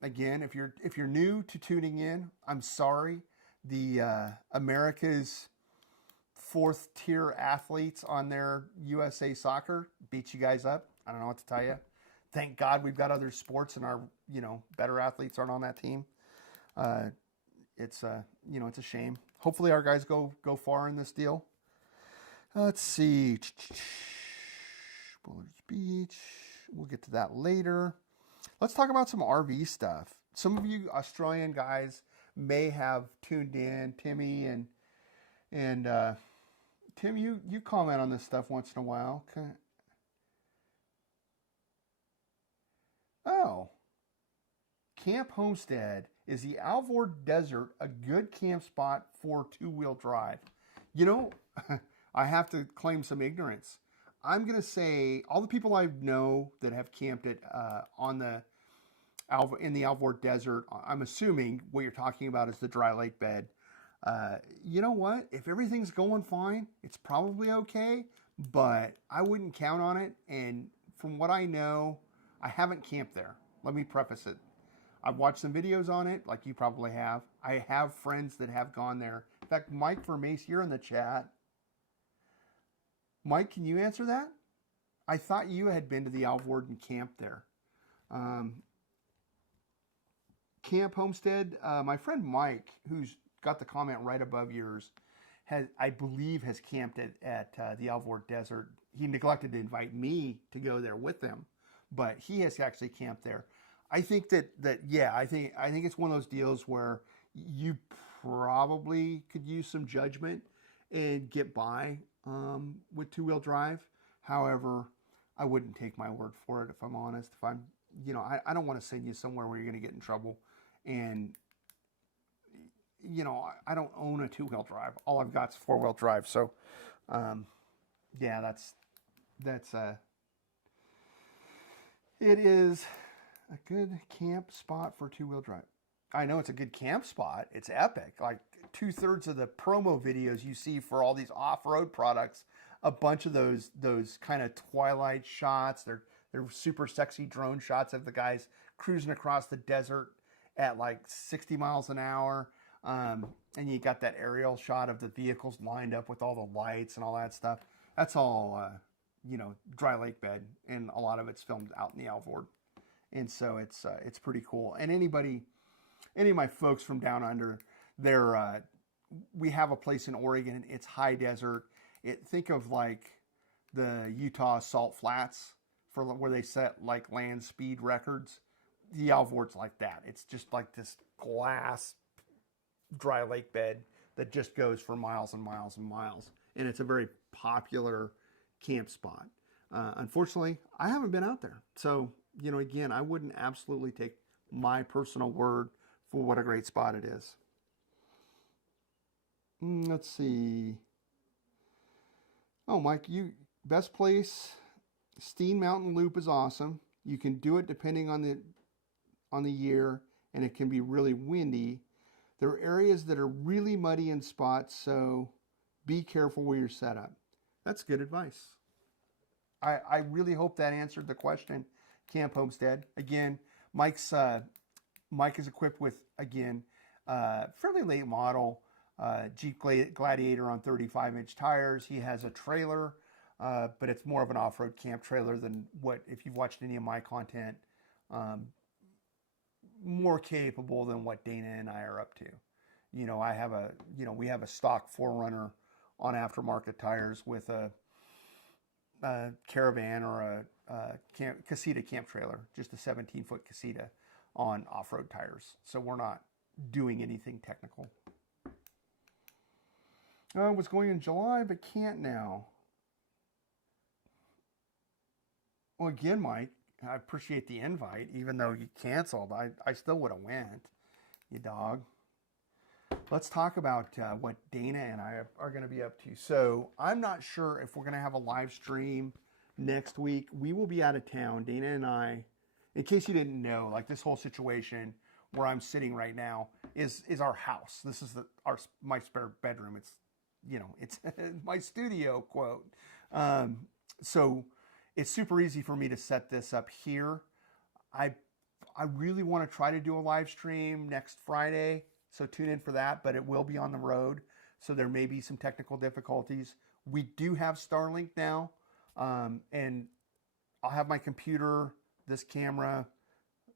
Again, if you're new to tuning in, I'm sorry. The America's fourth tier athletes on their USA Soccer beat you guys up. I don't know what to tell you. thank God we've got other sports and our, you know, better athletes aren't on that team. It's you know, it's a shame. Hopefully our guys go far in this deal. Let's see. Bullard's Beach. We'll get to that later. Let's talk about some RV stuff. Some of you Australian guys may have tuned in. Timmy and Tim, you comment on this stuff once in a while. Okay. Oh. Camp Homestead. Is the Alvord Desert a good camp spot for two-wheel drive? You know, I have to claim some ignorance. I'm going to say all the people I know that have camped it in the Alvord Desert, I'm assuming what you're talking about is the dry lake bed. You know what? If everything's going fine, it's probably okay, but I wouldn't count on it. And from what I know, I haven't camped there. Let me preface it. I've watched some videos on it, like you probably have. I have friends that have gone there. In fact, Mike Vermace, you're in the chat. Mike, can you answer that? I thought you had been to the Alvord and camped there. Camp Homestead, my friend Mike, who's got the comment right above yours, I believe has camped at the Alvord Desert. He neglected to invite me to go there with them, but he has actually camped there. I think I think it's one of those deals where you probably could use some judgment and get by with two-wheel drive. However, I wouldn't take my word for it if I'm honest. If I'm, you know, I don't want to send you somewhere where you're going to get in trouble. And, you know, I don't own a two-wheel drive. All I've got is four-wheel drive. So, yeah, that's it is a good camp spot for two-wheel drive. I know it's a good camp spot. It's epic. Like 2/3 of the promo videos you see for all these off-road products, a bunch of those kind of twilight shots. They're super sexy drone shots of the guys cruising across the desert at like 60 miles an hour. And you got that aerial shot of the vehicles lined up with all the lights and all that stuff. That's all, you know, dry lake bed, and a lot of it's filmed out in the Alvord. And so it's pretty cool. And any of my folks from down under, we have a place in Oregon. It's high desert. Think of like the Utah Salt Flats where they set like land speed records. The Alvord's like that. It's just like this glass dry lake bed that just goes for miles and miles and miles. And it's a very popular camp spot. Unfortunately, I haven't been out there. So, you know, again, I wouldn't absolutely take my personal word for what a great spot it is. Let's see. Oh, Mike, best place, Steen Mountain Loop is awesome. You can do it depending on the year, and it can be really windy. There are areas that are really muddy in spots, so be careful where you're set up. That's good advice. I really hope that answered the question, Camp Homestead. Again, Mike is equipped with, again, fairly late model Jeep Gladiator on 35-inch tires. He has a trailer, but it's more of an off-road camp trailer than what, if you've watched any of my content, more capable than what Dana and I are up to. You know, we have a stock 4Runner on aftermarket tires with a Caravan or a Casita camp trailer, just a 17-foot Casita on off-road tires. So we're not doing anything technical. I was going in July, but can't now. Well, again, Mike, I appreciate the invite, even though you canceled. I still would have went, you dog. Let's talk about what Dana and I are going to be up to. So I'm not sure if we're going to have a live stream next week. We will be out of town. Dana and I, in case you didn't know, like this whole situation where I'm sitting right now is our house. This is my spare bedroom. It's, you know, it's my studio, quote. So it's super easy for me to set this up here. I really want to try to do a live stream next Friday, so tune in for that, but it will be on the road, so there may be some technical difficulties. We do have Starlink now, and I'll have my computer this camera,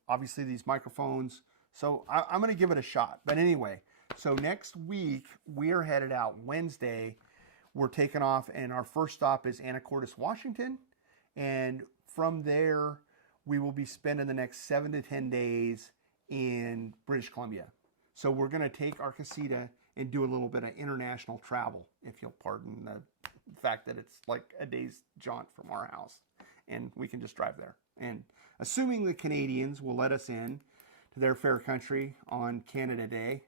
obviously these microphones. So I'm going to give it a shot. But anyway, so next week we are headed out Wednesday. We're taking off, and our first stop is Anacortes, Washington. And from there, we will be spending the next 7 to 10 days in British Columbia. So we're going to take our Casita and do a little bit of international travel, if you'll pardon the fact that it's like a day's jaunt from our house. And we can just drive there. And assuming the Canadians will let us in to their fair country on Canada Day,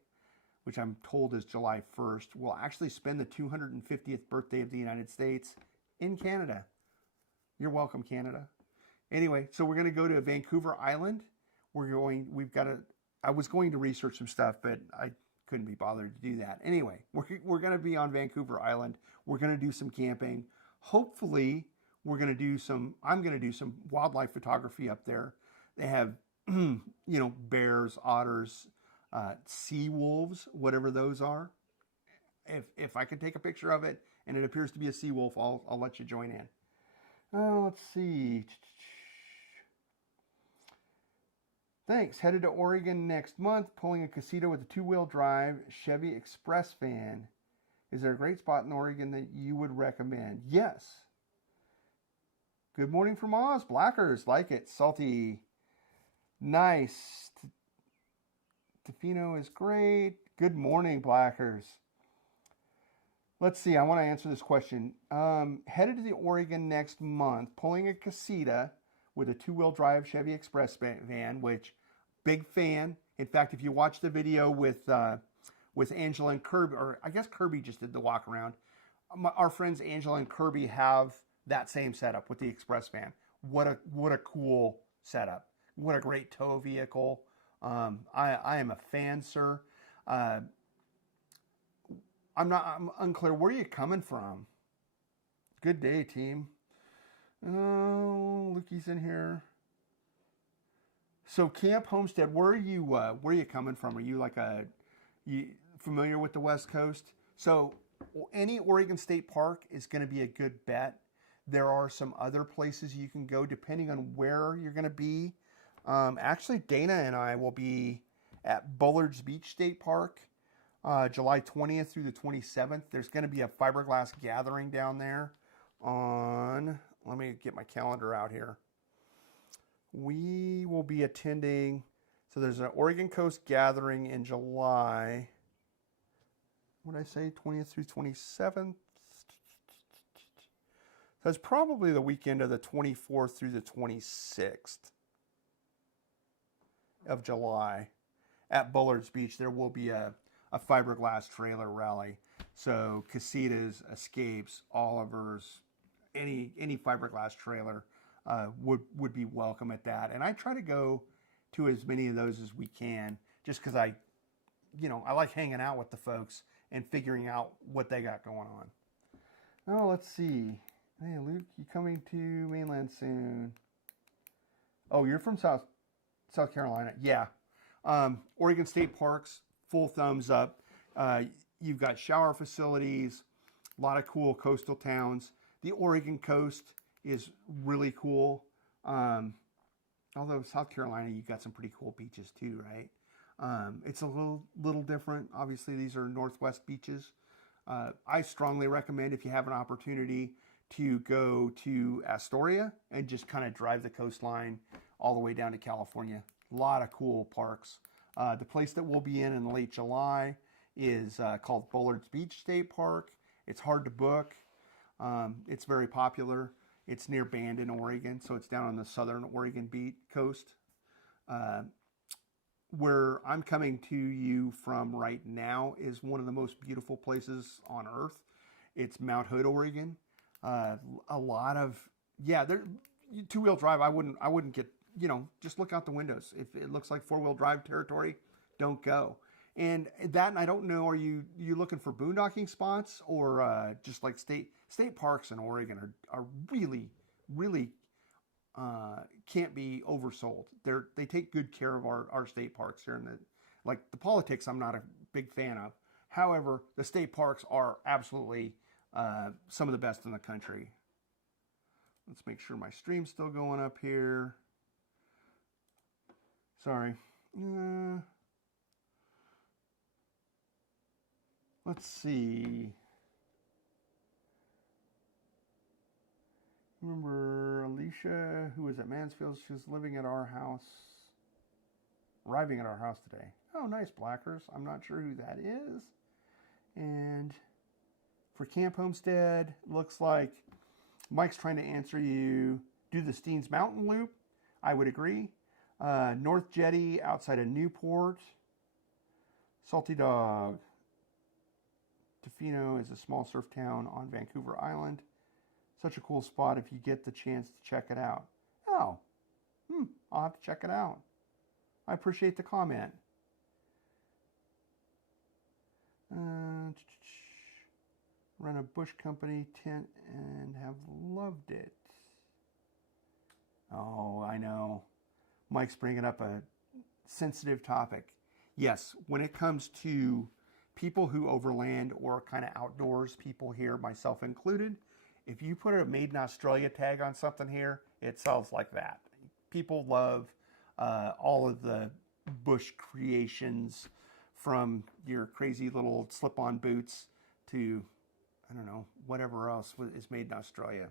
which I'm told is July 1st, we'll actually spend the 250th birthday of the United States in Canada. You're welcome, Canada. Anyway, so we're going to go to Vancouver Island. I was going to research some stuff, but I couldn't be bothered to do that. Anyway, we're going to be on Vancouver Island. We're going to do some camping. Hopefully, I'm going to do some wildlife photography up there. They have, bears, otters, sea wolves, whatever those are. If I can take a picture of it and it appears to be a sea wolf, I'll let you join in. Let's see. Thanks. Headed to Oregon next month, pulling a Casita with a 2-wheel drive Chevy Express van. Is there a great spot in Oregon that you would recommend? Yes. Good morning from Oz. Blackers. Like it. Salty. Nice. Tofino is great. Good morning, Blackers. Let's see. I want to answer this question. Headed to the Oregon next month, pulling a Casita with a 2-wheel drive Chevy Express van, which big fan. In fact, if you watch the video with Angela and Kirby, or I guess Kirby just did the walk around. Our friends Angela and Kirby have that same setup with the Express van. What a cool setup. What a great tow vehicle. I am a fan, sir. I'm unclear. Where are you coming from? Good day, team. Oh, Lukey's in here. So Camp Homestead, where are you coming from? Are you you familiar with the West Coast? So any Oregon State Park is going to be a good bet. There are some other places you can go depending on where you're going to be. Actually, Dana and I will be at Bullards Beach State Park, July 20th through the 27th. There's going to be a fiberglass gathering down there on, let me get my calendar out here. We will be attending, so there's an Oregon Coast gathering in July. What did I say, 20th through 27th? That's probably the weekend of the 24th through the 26th of July. At Bullards Beach, there will be a fiberglass trailer rally. So Casitas, Escapes, Oliver's, any fiberglass trailer would be welcome at that. And I try to go to as many of those as we can, just because I like hanging out with the folks and figuring out what they got going on. Oh, let's see. Hey, Luke, you coming to mainland soon? Oh, you're from South Carolina. Yeah. Oregon State Parks, full thumbs up. You've got shower facilities, a lot of cool coastal towns. The Oregon coast is really cool. Although South Carolina, you've got some pretty cool beaches too, right? It's a little different. Obviously, these are Northwest beaches. I strongly recommend, if you have an opportunity, to go to Astoria and just kind of drive the coastline all the way down to California. A lot of cool parks. The place that we'll be in late July is called Bullards Beach State Park. It's hard to book. It's very popular. It's near Bandon, Oregon, so it's down on the southern Oregon coast. Where I'm coming to you from right now is one of the most beautiful places on earth. It's Mount Hood, Oregon. A lot of, there, 2-wheel drive, I wouldn't get, just look out the windows. If it looks like 4-wheel drive territory, don't go. And I don't know, are you looking for boondocking spots, or just like state parks in Oregon are really, really can't be oversold. They take good care of our state parks here. The politics I'm not a big fan of. However, the state parks are absolutely some of the best in the country. Let's make sure my stream's still going up here. Sorry. Let's see. Remember Alicia, who was at Mansfield? She was living at our house, arriving at our house today. Oh, nice, Blackers. I'm not sure who that is. And for Camp Homestead, looks like Mike's trying to answer you. Do the Steens Mountain Loop. I would agree. North Jetty outside of Newport. Salty Dog. Tofino is a small surf town on Vancouver Island. Such a cool spot if you get the chance to check it out. Oh, I'll have to check it out. I appreciate the comment. Run a bush company tent and have loved it. Oh, I know. Mike's bringing up a sensitive topic. Yes, when it comes to people who overland or kind of outdoors people here, myself included, if you put a Made in Australia tag on something here, it sells like that. People love all of the bush creations, from your crazy little slip-on boots to, I don't know, whatever else is made in Australia.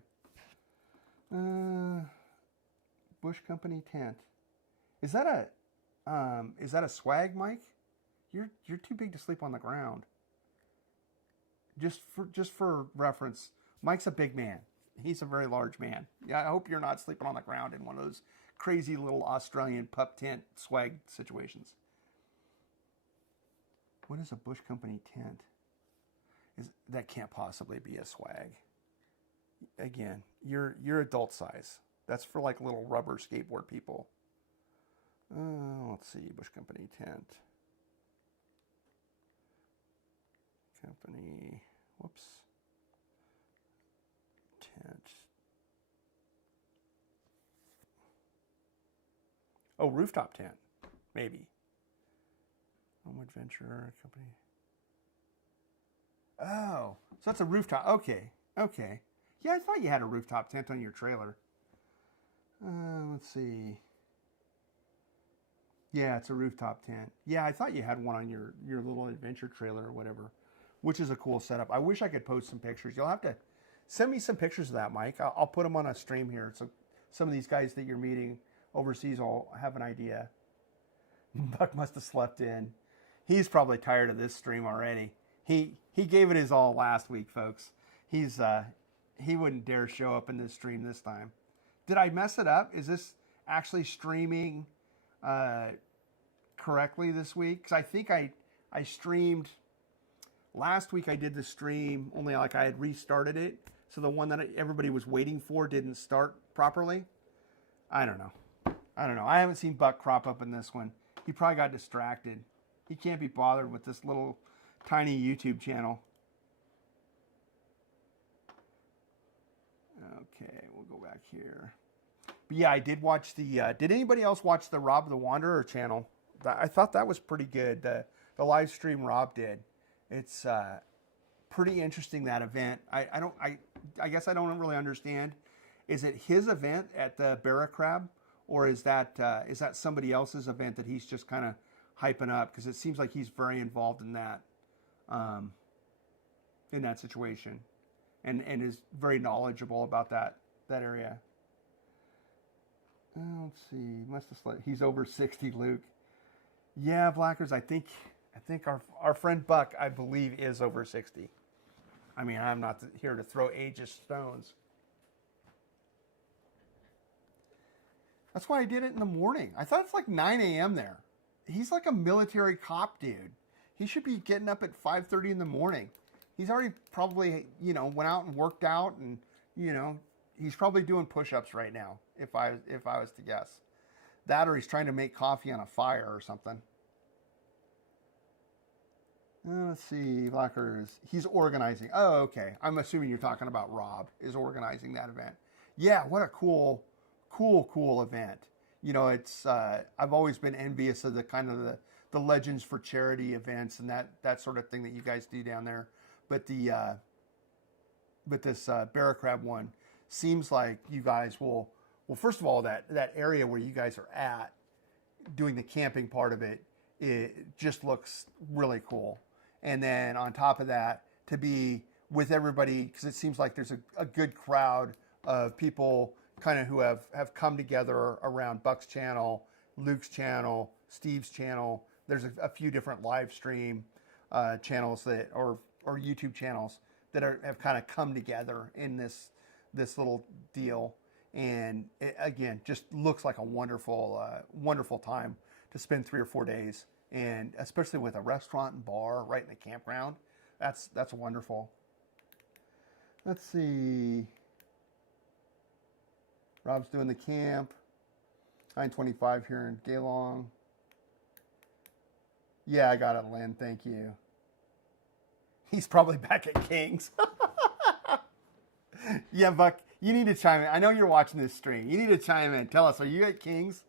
Bush Company tent. Is that a swag, Mike? You're too big to sleep on the ground. Just for reference, Mike's a big man. He's a very large man. Yeah, I hope you're not sleeping on the ground in one of those crazy little Australian pup tent swag situations. What is a Bush Company tent? That can't possibly be a swag. Again, you're adult size. That's for like little rubber skateboard people. Let's see, Bush Company tent. Company, whoops. Tent. Oh, rooftop tent, maybe. Home Adventure Company. Oh, so that's a rooftop. Okay. Yeah, I thought you had a rooftop tent on your trailer. Let's see. Yeah, it's a rooftop tent. Yeah, I thought you had one on your little adventure trailer or whatever, which is a cool setup. I wish I could post some pictures. You'll have to send me some pictures of that, Mike. I'll put them on a stream here, so some of these guys that you're meeting overseas will have an idea. Buck must have slept in. He's probably tired of this stream already. He gave it his all last week, folks. He wouldn't dare show up in this stream this time. Did I mess it up? Is this actually streaming correctly this week? Because I think I streamed last week. I did the stream only like I had restarted it, so the one that everybody was waiting for didn't start properly. I don't know. I haven't seen Buck crop up in this one. He probably got distracted. He can't be bothered with this little tiny YouTube channel. Okay, we'll go back here. But yeah, I did watch the, did anybody else watch the Rob the Wanderer channel? I thought that was pretty good. The live stream Rob did. It's pretty interesting, that event. I guess I don't really understand. Is it his event at the Barra Crab, or is that somebody else's event that he's just kind of hyping up? Because it seems like he's very involved in that situation, and is very knowledgeable about that area. Let's see. Must have slept. He's over 60, Luke. Yeah, Blackers. I think our friend Buck, I believe, is over 60. I mean, I'm not here to throw ageist stones. That's why I did it in the morning. I thought it's like 9 a.m. there. He's like a military cop dude. He should be getting up at 5:30 in the morning. He's already probably, went out and worked out, and, he's probably doing push-ups right now, if I was to guess. That, or he's trying to make coffee on a fire or something. Let's see, Blackers. He's organizing. Oh, okay. I'm assuming you're talking about Rob is organizing that event. Yeah, what a cool event. It's I've always been envious of the kind of the Legends for Charity events and that sort of thing that you guys do down there. But this Barra Crab one seems like you guys will, first of all, that area where you guys are at doing the camping part of it, it just looks really cool. And then on top of that, to be with everybody, because it seems like there's a good crowd of people kind of who have come together around Buck's channel, Luke's channel, Steve's channel. There's a few different live stream channels that, or YouTube channels that have kind of come together in this little deal. And it, again, just looks like a wonderful, wonderful time to spend 3 or 4 days. And especially with a restaurant and bar right in the campground, that's wonderful. Let's see. Rob's doing the camp. 9:25 here in Gaylong. Yeah, I got it, Lynn. Thank you. He's probably back at King's. Yeah, Buck, you need to chime in. I know you're watching this stream. You need to chime in. Tell us, are you at King's?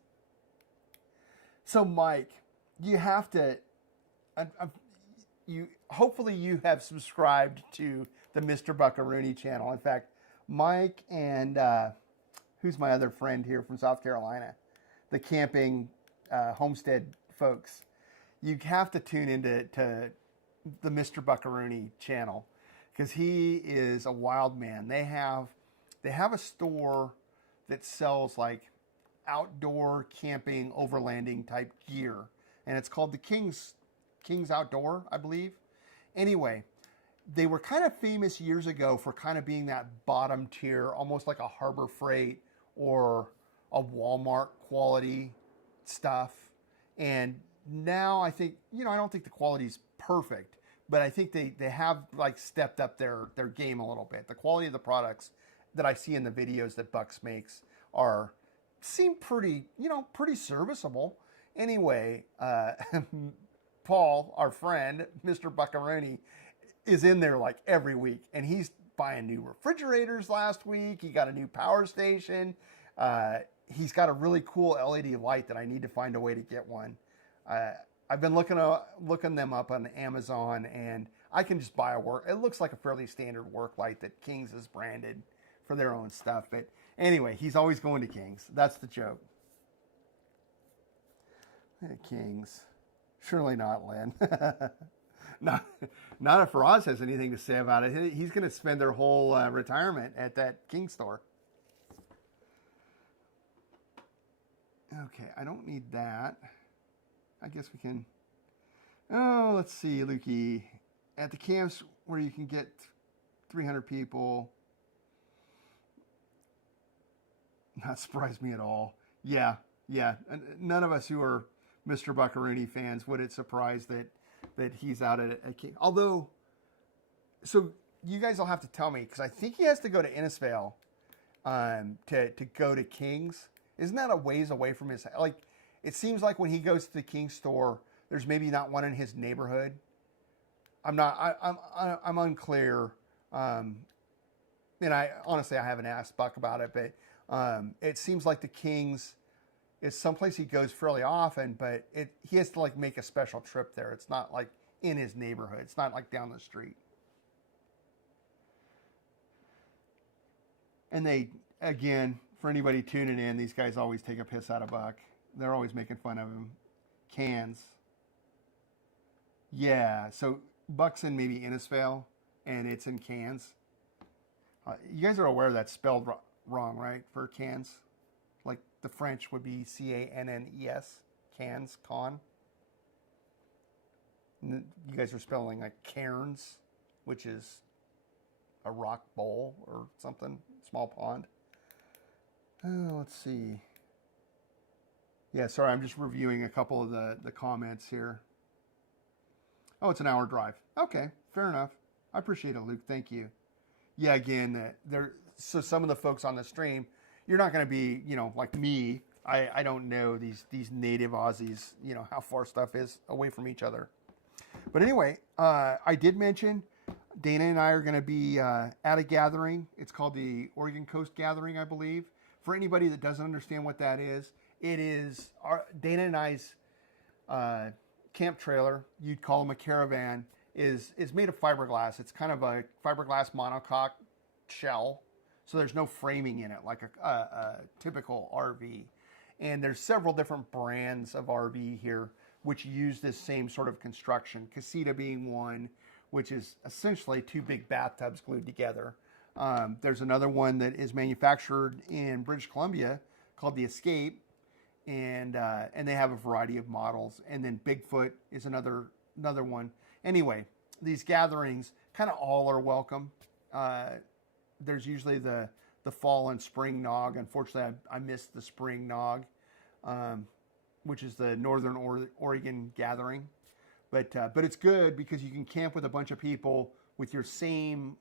So, Mike, you have to. Hopefully you have subscribed to the Mr. Buckaroonie channel. In fact, Mike and who's my other friend here from South Carolina, the camping homestead folks. You have to tune into the Mr. Buckaroonie channel because he is a wild man. They have a store that sells like outdoor camping, overlanding type gear, and it's called the King's Outdoor, I believe. Anyway, they were kind of famous years ago for kind of being that bottom tier, almost like a Harbor Freight or a Walmart quality stuff. And now I think, I don't think the quality's perfect, but I think they have like stepped up their game a little bit. The quality of the products that I see in the videos that Bucks makes seem pretty serviceable. Anyway, Paul, our friend, Mr. Buckaroonie, is in there like every week, and he's buying new refrigerators last week. He got a new power station. He's got a really cool LED light that I need to find a way to get one. I've been looking them up on Amazon, and I can just buy it looks like a fairly standard work light that King's has branded for their own stuff. But anyway, he's always going to King's. That's the joke. Hey, King's. Surely not, Lynn. Not if Roz has anything to say about it. He's going to spend their whole retirement at that King store. Okay, I don't need that. I guess we can. Oh, let's see, Lukey. At the camps where you can get 300 people. Not surprised me at all. Yeah. None of us who are Mr. Buckaroonie fans would it surprise that he's out at King. Although, so you guys will have to tell me, because I think he has to go to Innisfail to go to King's. Isn't that a ways away from his, like, it seems like when he goes to the King's store, there's maybe not one in his neighborhood. I'm unclear. And I honestly, I haven't asked Buck about it, but it seems like the King's is someplace he goes fairly often, but he has to like make a special trip there. It's not like in his neighborhood. It's not like down the street. And they, again, for anybody tuning in, these guys always take a piss out of Buck. They're always making fun of him. Cans. Yeah, so Buck's in maybe Innisfail, and it's in cans. You guys are aware that's spelled wrong, right, for cans? Like the French would be C-A-N-N-E-S, cans, con. And you guys are spelling like cairns, which is a rock bowl or something, small pond. Oh, let's see. Yeah, sorry, I'm just reviewing a couple of the comments here. Oh, it's an hour drive. Okay, fair enough. I appreciate it, Luke. Thank you. Yeah, again, so some of the folks on the stream, you're not going to be, like me. I don't know these native Aussies, how far stuff is away from each other. But anyway, I did mention Dana and I are going to be at a gathering. It's called the Oregon Coast Gathering, I believe. For anybody that doesn't understand what that is, it is Dana and I's camp trailer. You'd call them a caravan. Is made of fiberglass. It's kind of a fiberglass monocoque shell, so there's no framing in it like a typical RV. And there's several different brands of RV here which use this same sort of construction. Casita being one, which is essentially two big bathtubs glued together. There's another one that is manufactured in British Columbia called the Escape, and they have a variety of models. And then Bigfoot is another one. Anyway, these gatherings kind of all are welcome. There's usually the fall and spring nog. Unfortunately, I missed the spring nog, which is the Northern Oregon gathering. But it's good because you can camp with a bunch of people with your same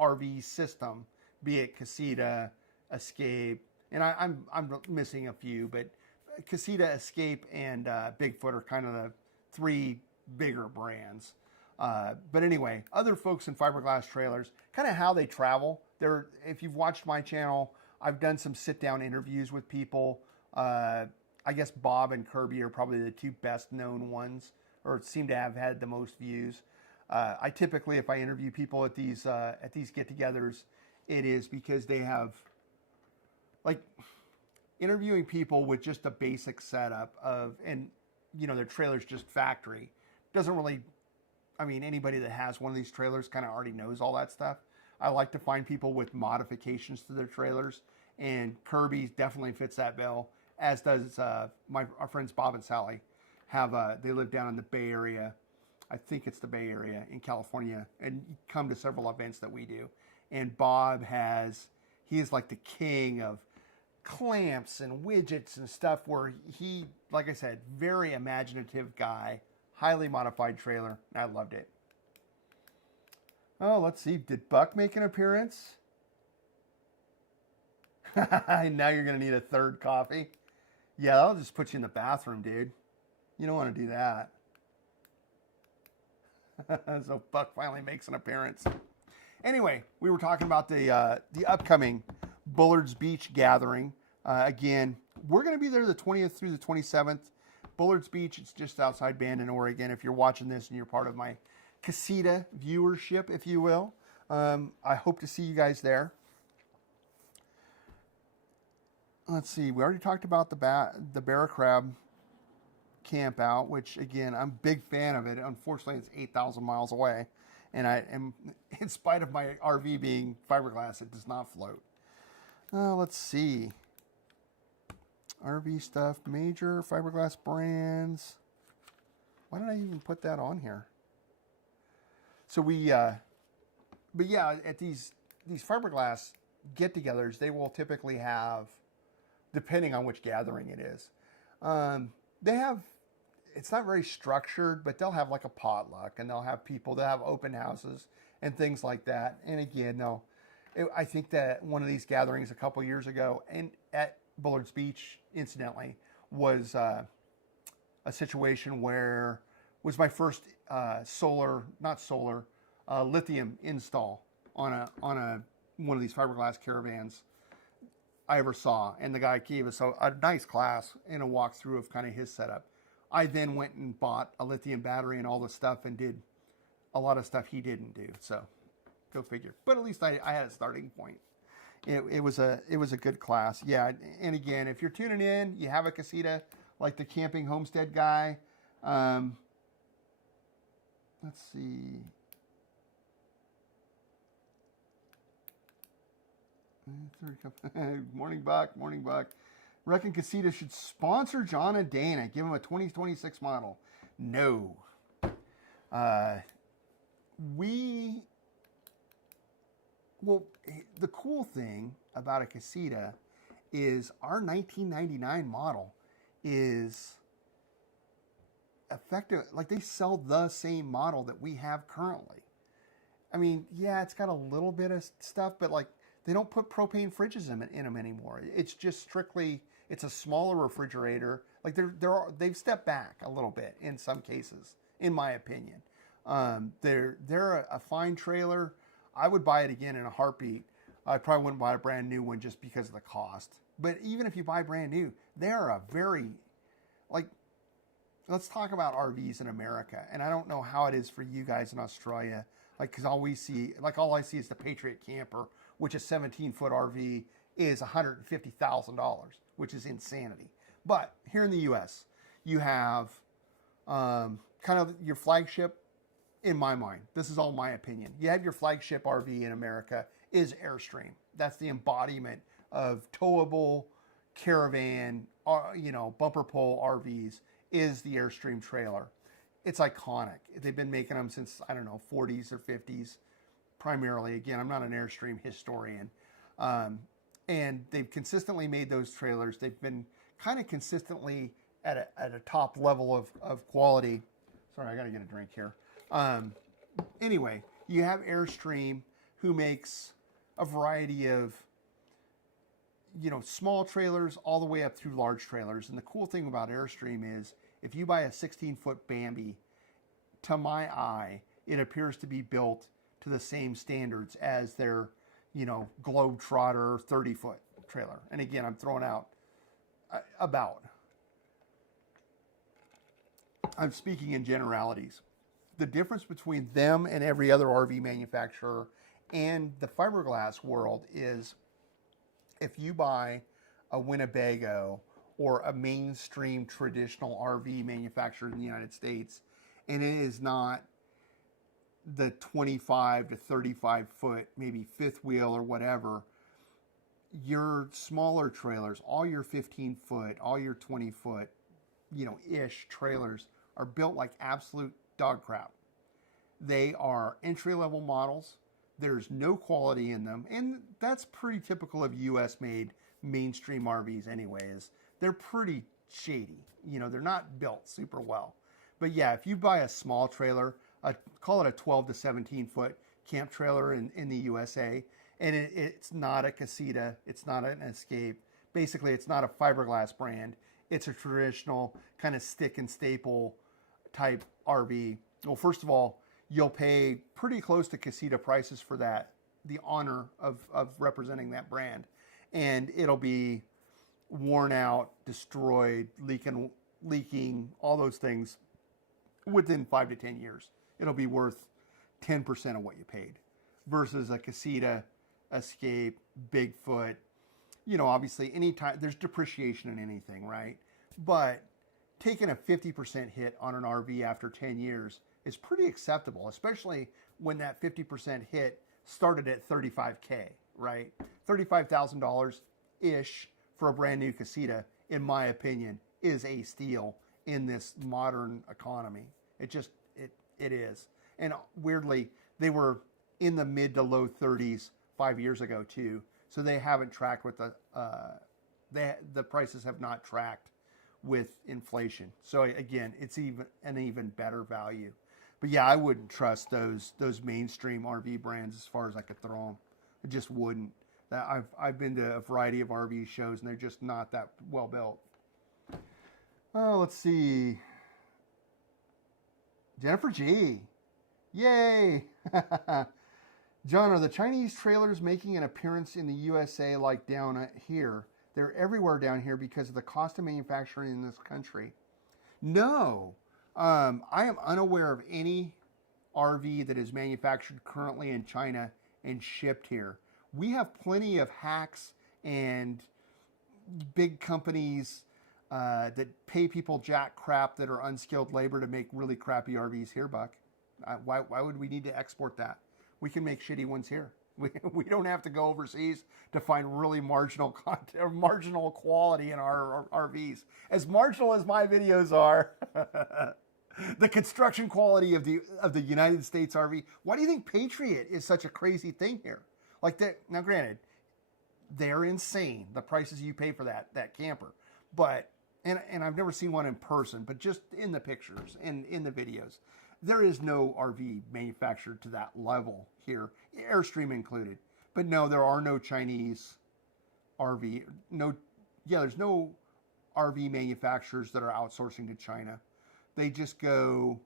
RV system, be it Casita, Escape, and I'm missing a few, but Casita, Escape, and Bigfoot are kind of the three bigger brands. But anyway, other folks in fiberglass trailers, kind of how they travel. If you've watched my channel, I've done some sit-down interviews with people. I guess Bob and Kirby are probably the two best known ones, or seem to have had the most views. I typically, if I interview people at these get-togethers, it is because they have, like, interviewing people with just a basic setup of, and their trailer's just factory, doesn't really, I mean, anybody that has one of these trailers kind of already knows all that stuff. I like to find people with modifications to their trailers, and Kirby definitely fits that bill, as does our friends Bob and Sally. They live down in the Bay Area. I think it's the Bay Area in California, and come to several events that we do. And Bob he is like the king of clamps and widgets and stuff, where he, like I said, very imaginative guy, highly modified trailer. I loved it. Oh, let's see. Did Buck make an appearance? Now you're going to need a third coffee. Yeah, that'll just put you in the bathroom, dude. You don't want to do that. So Buck finally makes an appearance. Anyway, we were talking about the upcoming Bullard's Beach gathering. Again, we're going to be there the 20th through the 27th. Bullard's Beach, it's just outside Bandon, Oregon. If you're watching this and you're part of my Casita viewership, if you will, I hope to see you guys there. Let's see. We already talked about the bear crab camp out, which again, I'm a big fan of it. Unfortunately, it's 8,000 miles away, and I am, in spite of my RV being fiberglass, it does not float. Let's see. RV stuff, major fiberglass brands. Why did I even put that on here? So but yeah, at these fiberglass get-togethers, they will typically have, depending on which gathering it is, they have, it's not very structured, but they'll have like a potluck, and they'll have open houses and things like that. And again, I think that one of these gatherings a couple years ago, and at Bullard's Beach, incidentally, was a situation where was my first lithium install on one of these fiberglass caravans I ever saw. And the guy gave us a nice class and a walkthrough of kind of his setup. I then went and bought a lithium battery and all the stuff, and did a lot of stuff he didn't do. So go figure. But at least I had a starting point. It was a good class. Yeah. And again, if you're tuning in, you have a Casita like the Camping Homestead guy. Let's see. Morning Buck. Reckon Casita should sponsor John and Dana. Give them a 2026 model. No. Well, the cool thing about a Casita is our 1999 model is effective. Like, they sell the same model that we have currently. I mean, yeah, it's got a little bit of stuff, but like, they don't put propane fridges in them anymore. It's just strictly, it's a smaller refrigerator. Like, they've stepped back a little bit in some cases, in my opinion. They're a fine trailer. I would buy it again in a heartbeat. I probably wouldn't buy a brand new one just because of the cost. But even if you buy brand new, they're a very, like, let's talk about RVs in America. And I don't know how it is for you guys in Australia. Like, because all I see is the Patriot camper, which is 17-foot RV is $150,000, which is insanity. But here in the U.S., you have kind of your flagship, in my mind, this is all my opinion. You have your flagship RV in America is Airstream. That's the embodiment of towable caravan, bumper pole RVs is the Airstream trailer. It's iconic. They've been making them since, I don't know, 40s or 50s, primarily. Again, I'm not an Airstream historian. And they've consistently made those trailers. They've been kind of consistently at a top level of quality. Sorry, I got to get a drink here. Anyway, you have Airstream, who makes a variety of, small trailers all the way up through large trailers. And the cool thing about Airstream is if you buy a 16-foot Bambi, to my eye, it appears to be built to the same standards as their, Globetrotter 30-foot trailer. And again, I'm throwing out I'm speaking in generalities. The difference between them and every other RV manufacturer and the fiberglass world is if you buy a Winnebago or a mainstream traditional RV manufacturer in the United States, and it is not the 25 to 35 foot, maybe fifth wheel or whatever, your smaller trailers, all your 15 foot, all your 20 foot, ish trailers are built like absolute dog crap. They are entry-level models. There's no quality in them. And that's pretty typical of US-made mainstream RVs anyways. They're pretty shady. They're not built super well. But yeah, if you buy a small trailer, call it a 12 to 17 foot camp trailer in the USA, and it's not a Casita, it's not an Escape. Basically, it's not a fiberglass brand. It's a traditional kind of stick and staple type RV. Well, first of all, you'll pay pretty close to Casita prices for that, the honor of representing that brand. And it'll be worn out, destroyed, leaking, all those things within 5 to 10 years. It'll be worth 10% of what you paid versus a Casita, Escape, Bigfoot. Obviously, anytime there's depreciation in anything, right? But taking a 50% hit on an RV after 10 years is pretty acceptable, especially when that 50% hit started at $35K, right? $35,000-ish for a brand new Casita, in my opinion, is a steal in this modern economy. It is. And weirdly, they were in the mid to low 30s 5 years ago too. So they haven't tracked with the prices have not tracked with inflation. So again, it's an even better value. But yeah, I wouldn't trust those mainstream RV brands as far as I could throw them. I just wouldn't. I've been to a variety of RV shows and they're just not that well built. Oh, let's see. Jennifer G. Yay! John, are the Chinese trailers making an appearance in the USA like down here? They're everywhere down here because of the cost of manufacturing in this country. No. I am unaware of any RV that is manufactured currently in China and shipped here. We have plenty of hacks and big companies that pay people jack crap that are unskilled labor to make really crappy RVs here, Buck. Why would we need to export that? We can make shitty ones here. We don't have to go overseas to find really marginal content or marginal quality in our RVs. As marginal as my videos are, the construction quality of the United States RV. Why do you think Patriot is such a crazy thing here? Like that. Now, granted, they're insane, the prices you pay for that camper. But and I've never seen one in person, but just in the pictures and in the videos. There is no RV manufactured to that level here, Airstream included. But no, there are no Chinese RV. There's no RV manufacturers that are outsourcing to China. They just go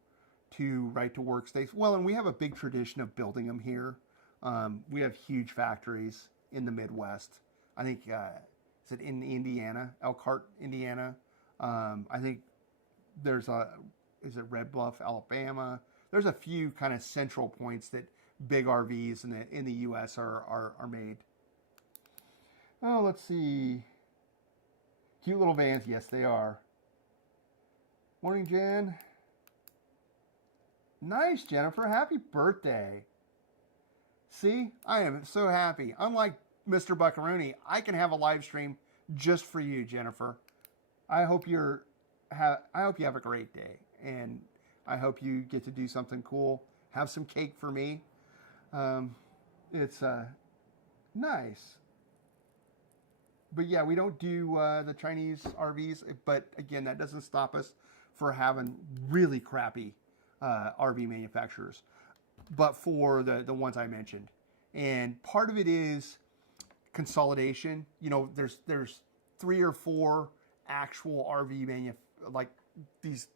to right-to-work states. Well, and we have a big tradition of building them here. We have huge factories in the Midwest. I think, is it in Indiana, Elkhart, Indiana? I think there's is it Red Bluff, Alabama? There's a few kind of central points that big RVs in the U.S. are made. Oh, let's see. Cute little vans. Yes, they are. Morning, Jen. Nice, Jennifer. Happy birthday. See, I am so happy. Unlike Mr. Buckaroni, I can have a live stream just for you, Jennifer. I hope you have a great day, and I hope you get to do something cool. Have some cake for me. It's nice. But yeah, we don't do the Chinese RVs, but again, that doesn't stop us for having really crappy RV manufacturers, but for the ones I mentioned. And part of it is consolidation. You know, there's 3 or 4 actual RV like these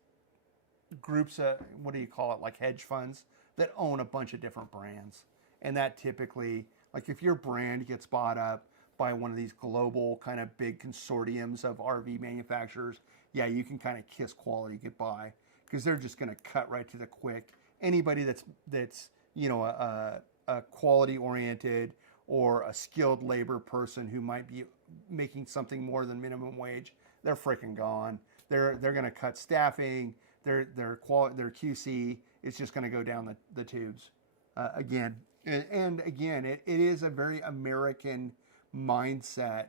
groups, what do you call it, like hedge funds that own a bunch of different brands. And that typically, like if your brand gets bought up by one of these global kind of big consortiums of RV manufacturers, yeah, you can kind of kiss quality goodbye, because they're just going to cut right to the quick. Anybody that's you know, a quality oriented or a skilled labor person who might be making something more than minimum wage, they're freaking gone. They're going to cut staffing. Their QC is just going to go down the tubes again. And again, it is a very American mindset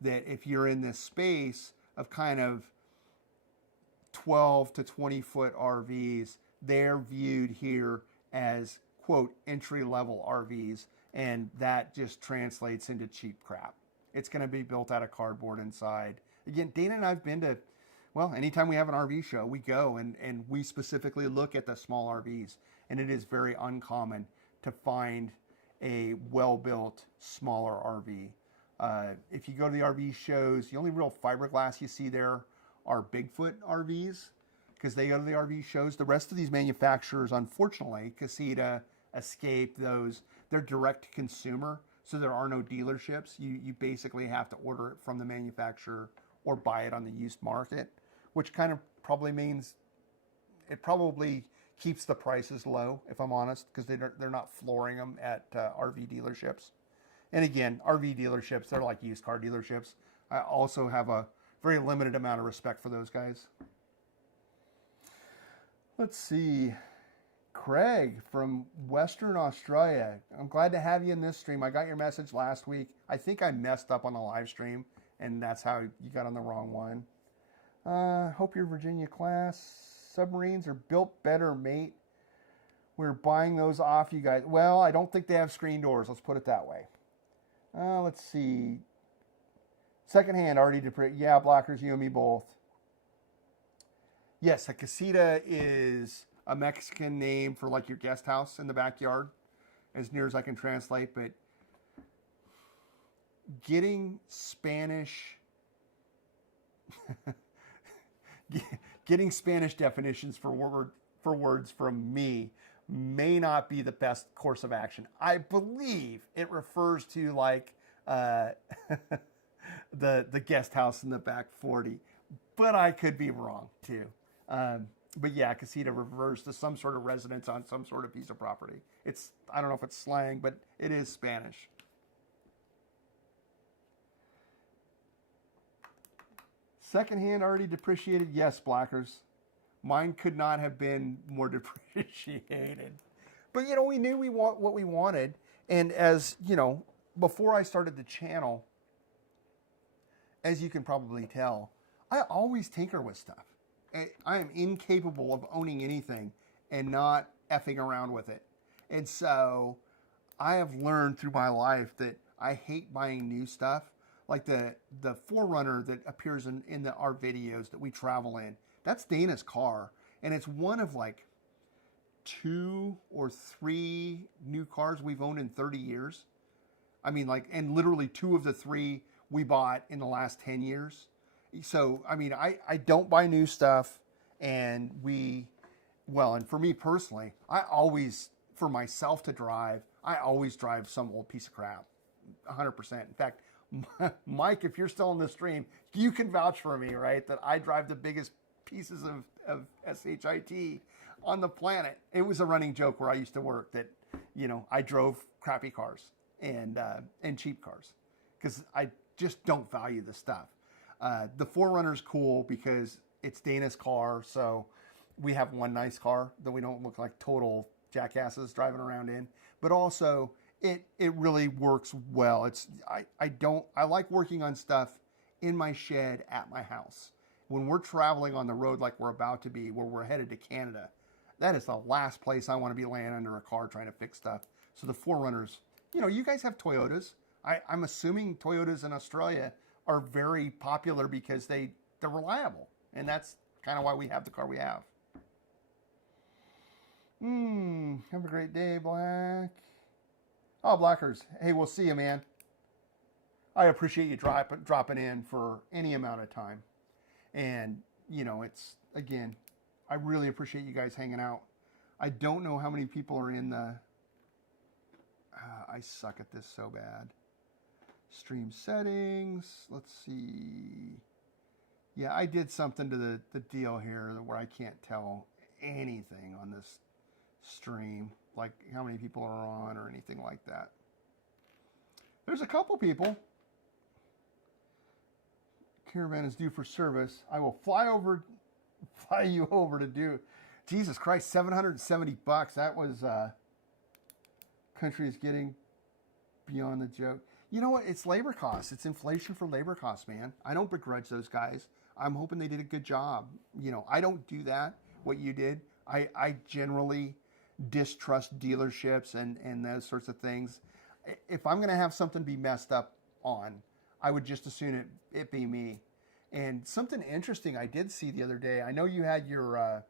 that if you're in this space of kind of 12 to 20 foot RVs, they're viewed here as, quote, entry level RVs, and that just translates into cheap crap. It's going to be built out of cardboard inside. Again, Dana and I've been to, well, anytime we have an RV show, we go and we specifically look at the small RVs, and it is very uncommon to find a well-built smaller RV. If you go to the RV shows, the only real fiberglass you see there are Bigfoot RVs, because they go to the RV shows. The rest of these manufacturers, unfortunately, Casita, Escape, those, they're direct to consumer, so there are no dealerships. You basically have to order it from the manufacturer or buy it on the used market, which kind of probably means it probably keeps the prices low, if I'm honest, because they're not flooring them at RV dealerships. And again, RV dealerships, they're like used car dealerships. I also have a very limited amount of respect for those guys. Let's see. Craig from Western Australia. I'm glad to have you in this stream. I got your message last week. I think I messed up on the live stream, and that's how you got on the wrong one. Hope your Virginia class submarines are built better, mate. We're buying those off you guys. Well, I don't think they have screen doors. Let's put it that way. Let's see. Secondhand, already depressed. Yeah, Blockers, you and me both. Yes, a casita is a Mexican name for like your guest house in the backyard, as near as I can translate. But getting Spanish, getting Spanish definitions for words from me may not be the best course of action. I believe it refers to like the guest house in the back 40, but I could be wrong too. But yeah, casita refers to some sort of residence on some sort of piece of property. I don't know if it's slang, but it is Spanish. Secondhand already depreciated? Yes, Blackers. Mine could not have been more depreciated. But, you know, we knew what we wanted. And as, you know, before I started the channel, as you can probably tell, I always tinker with stuff. I am incapable of owning anything and not effing around with it. And so I have learned through my life that I hate buying new stuff. Like the Forerunner that appears in our videos that we travel in. That's Dana's car. And it's one of like 2 or 3 new cars we've owned in 30 years. I mean, like, and literally 2 of the 3 we bought in the last 10 years. So, I mean, I don't buy new stuff, and and for me personally, I always, for myself to drive, I always drive some old piece of crap, 100%. In fact, Mike, if you're still in the stream, you can vouch for me, right, that I drive the biggest pieces of SHIT on the planet. It was a running joke where I used to work that, you know, I drove crappy cars and cheap cars because I just don't value the stuff. The 4Runner's cool because it's Dana's car, so we have one nice car that we don't look like total jackasses driving around in. But also, it really works well. I like working on stuff in my shed at my house. When we're traveling on the road like we're about to be, where we're headed to Canada, that is the last place I want to be laying under a car trying to fix stuff. So the 4Runners, you guys have Toyotas. I'm assuming Toyotas in Australia are very popular because they're reliable. And that's kind of why we have the car we have. Have a great day, Black. Oh, Blackers. Hey, we'll see you, man. I appreciate you dropping in for any amount of time. And, it's, again, I really appreciate you guys hanging out. I don't know how many people are in the... I suck at this so bad. Stream settings. Let's see. Yeah, I did something to the deal here where I can't tell anything on this stream, like how many people are on or anything like that. There's a couple people. Caravan is due for service. I will fly you over to do. Jesus Christ, $770. That was country is getting beyond the joke. You know what? It's labor costs. It's inflation for labor costs, man. I don't begrudge those guys. I'm hoping they did a good job. I don't do that, what you did. I generally distrust dealerships and those sorts of things. If I'm going to have something be messed up on, I would just assume it be me. And something interesting I did see the other day. I know you had your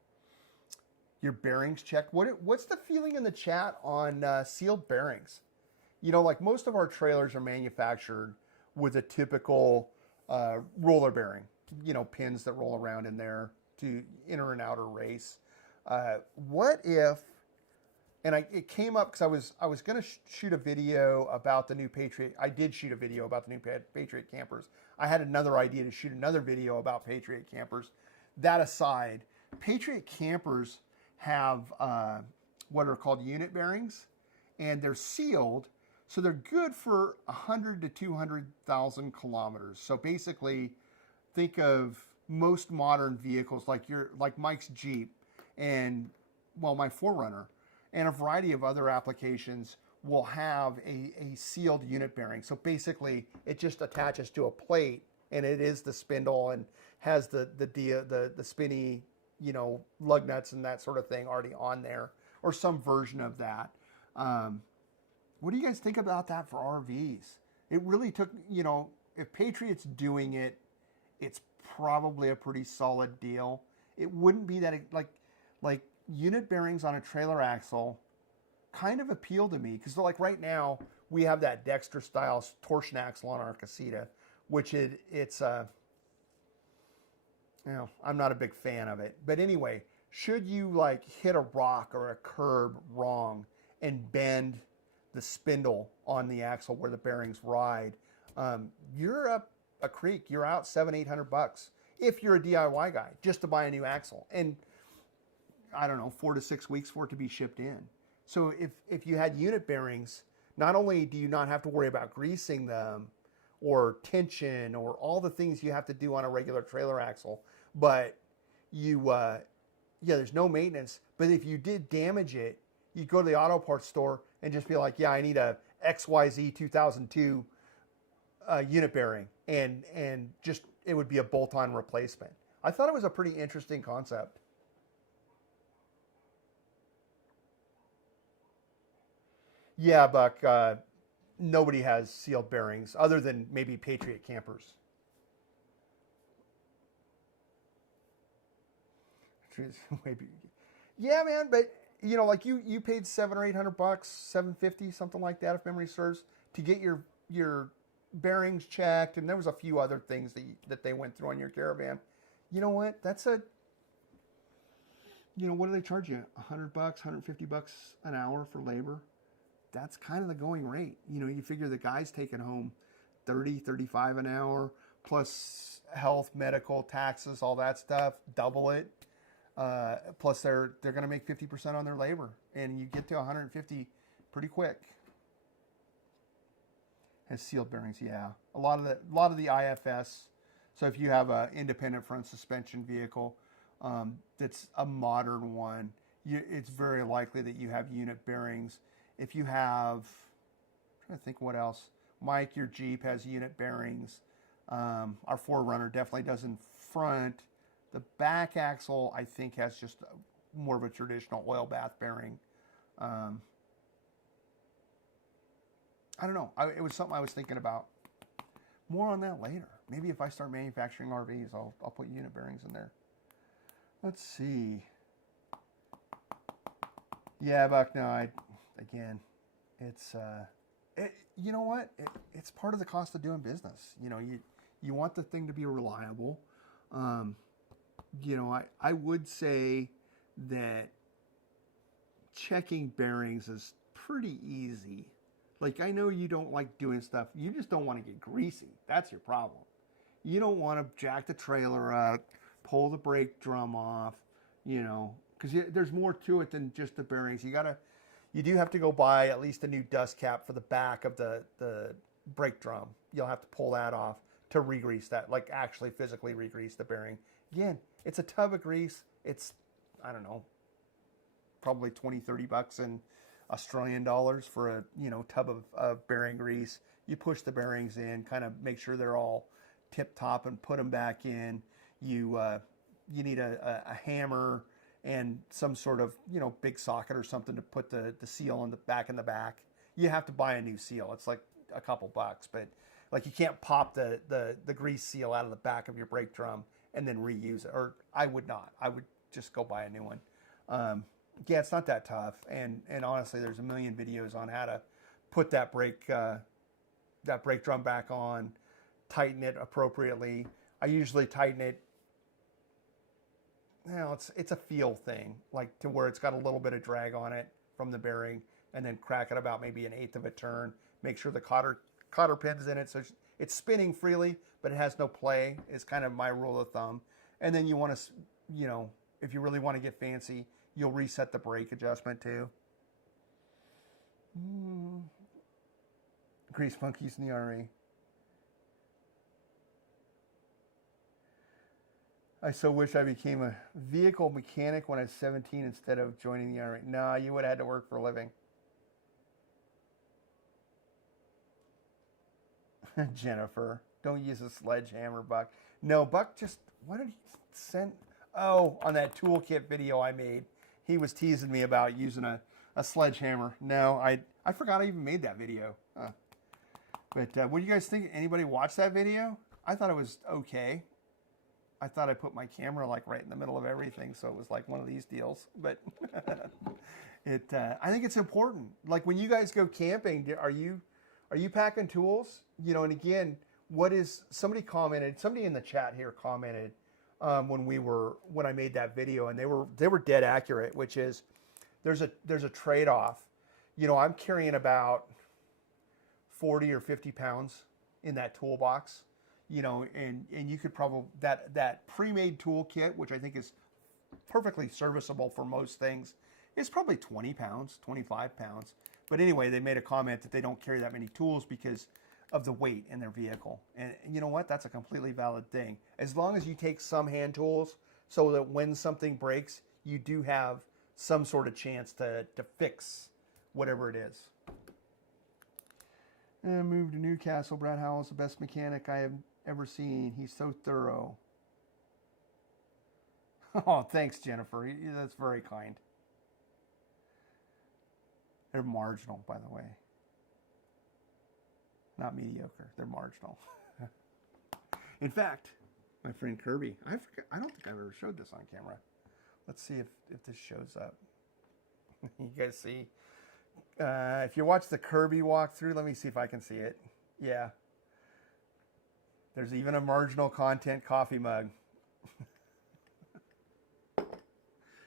bearings checked. What's the feeling in the chat on sealed bearings? Like most of our trailers are manufactured with a typical roller bearing. Pins that roll around in there to inner and outer race. What if? And it came up because I was going to shoot a video about the new Patriot. I did shoot a video about the new Patriot campers. I had another idea to shoot another video about Patriot campers. That aside, Patriot campers have what are called unit bearings, and they're sealed, so they're good for 100 to 200,000 kilometers. So basically, think of most modern vehicles like Mike's Jeep and my 4Runner. And a variety of other applications will have a sealed unit bearing. So basically, it just attaches to a plate, and it is the spindle and has the spinny, lug nuts and that sort of thing already on there, or some version of that. What do you guys think about that for RVs? It really took, if Patriot's doing it, it's probably a pretty solid deal. It wouldn't be that like unit bearings on a trailer axle kind of appeal to me, because like right now we have that Dexter style torsion axle on our Casita, which it's I'm not a big fan of it. But anyway, should you like hit a rock or a curb wrong and bend the spindle on the axle where the bearings ride, you're up a creek. You're out $700-800 if you're a DIY guy just to buy a new axle. And I don't know, 4 to 6 weeks for it to be shipped in. So if you had unit bearings, not only do you not have to worry about greasing them or tension or all the things you have to do on a regular trailer axle, but there's no maintenance. But if you did damage it, you go to the auto parts store and just be like, yeah, I need a XYZ 2002 unit bearing, and just it would be a bolt-on replacement. I thought it was a pretty interesting concept. Yeah, Buck, nobody has sealed bearings other than maybe Patriot campers. Yeah, man, but like you paid $700 or $800, $750, something like that, if memory serves, to get your bearings checked, and there was a few other things that they went through on your Caravan. You know what? That's what do they charge you? $100, $150 an hour for labor? That's kind of the going rate. You figure the guy's taking home $30, $35 an hour, plus health, medical, taxes, all that stuff, double it. Plus they're going to make 50% on their labor, and you get to 150 pretty quick. Has sealed bearings, yeah. A lot of the IFS So if you have an independent front suspension vehicle that's a modern one, it's very likely that you have unit bearings. If you have, I'm trying to think what else. Mike, your Jeep has unit bearings. Our 4Runner definitely does in front. The back axle, I think, has just more of a traditional oil bath bearing. I don't know. It was something I was thinking about. More on that later. Maybe if I start manufacturing RVs, I'll put unit bearings in there. Let's see. Yeah, Buck, no, again, it's, you know what? It's part of the cost of doing business. You know, you want the thing to be reliable. You know, I would say that checking bearings is pretty easy. Like, I know you don't like doing stuff. You just don't want to get greasy. That's your problem. You don't want to jack the trailer up, pull the brake drum off, you know, because there's more to it than just the bearings. You do have to go buy at least a new dust cap for the back of the brake drum. You'll have to pull that off to re-grease that, like actually physically re-grease the bearing. Again, it's a tub of grease. It's, I don't know, probably 20, 30 bucks in Australian dollars for a, you know, tub of bearing grease. You push the bearings in, kind of make sure they're all tip top and put them back in. You need a hammer and some sort of, you know, big socket or something to put the seal in the back. You have to buy a new seal. It's like a couple bucks, but like you can't pop the grease seal out of the back of your brake drum and then reuse it. Or I would not. I would just go buy a new one. Yeah, it's not that tough. And honestly, there's a million videos on how to put that brake drum back on, tighten it appropriately. I usually tighten it, you know, it's a feel thing, like to where it's got a little bit of drag on it from the bearing, and then crack it about maybe 1/8 of a turn. Make sure the cotter pin's in it so it's spinning freely, but it has no play, is kind of my rule of thumb. And then you want to, you know, if you really want to get fancy, you'll reset the brake adjustment too. Grease monkeys in the RE. I so wish I became a vehicle mechanic when I was 17 instead of joining the RE. Nah, you would have had to work for a living. Jennifer, don't use a sledgehammer, Buck. No, Buck just, what did he send? Oh, on that toolkit video I made, he was teasing me about using a sledgehammer. No, I forgot I even made that video. But what do you guys think? Anybody watch that video? I thought it was okay. I thought I put my camera like right in the middle of everything, so it was like one of these deals. But I think it's important. Like when you guys go camping, are you packing tools? You know, and again, somebody in the chat here commented when I made that video, and they were dead accurate, which is there's a trade-off. You know, I'm carrying about 40 or 50 pounds in that toolbox. You know, and you could probably, that pre-made toolkit, which I think is perfectly serviceable for most things, is probably 20 pounds, 25 pounds. But anyway, they made a comment that they don't carry that many tools because of the weight in their vehicle. And you know what? That's a completely valid thing. As long as you take some hand tools so that when something breaks, you do have some sort of chance to fix whatever it is. Moved to Newcastle. Brad Howell's the best mechanic I have ever seen. He's so thorough. Oh, thanks, Jennifer. That's very kind. They're marginal, by the way. Not mediocre. They're marginal. In fact, my friend Kirby, I don't think I've ever showed this on camera. Let's see if this shows up. You guys see? If you watch the Kirby walkthrough, let me see if I can see it. Yeah. There's even a marginal content coffee mug.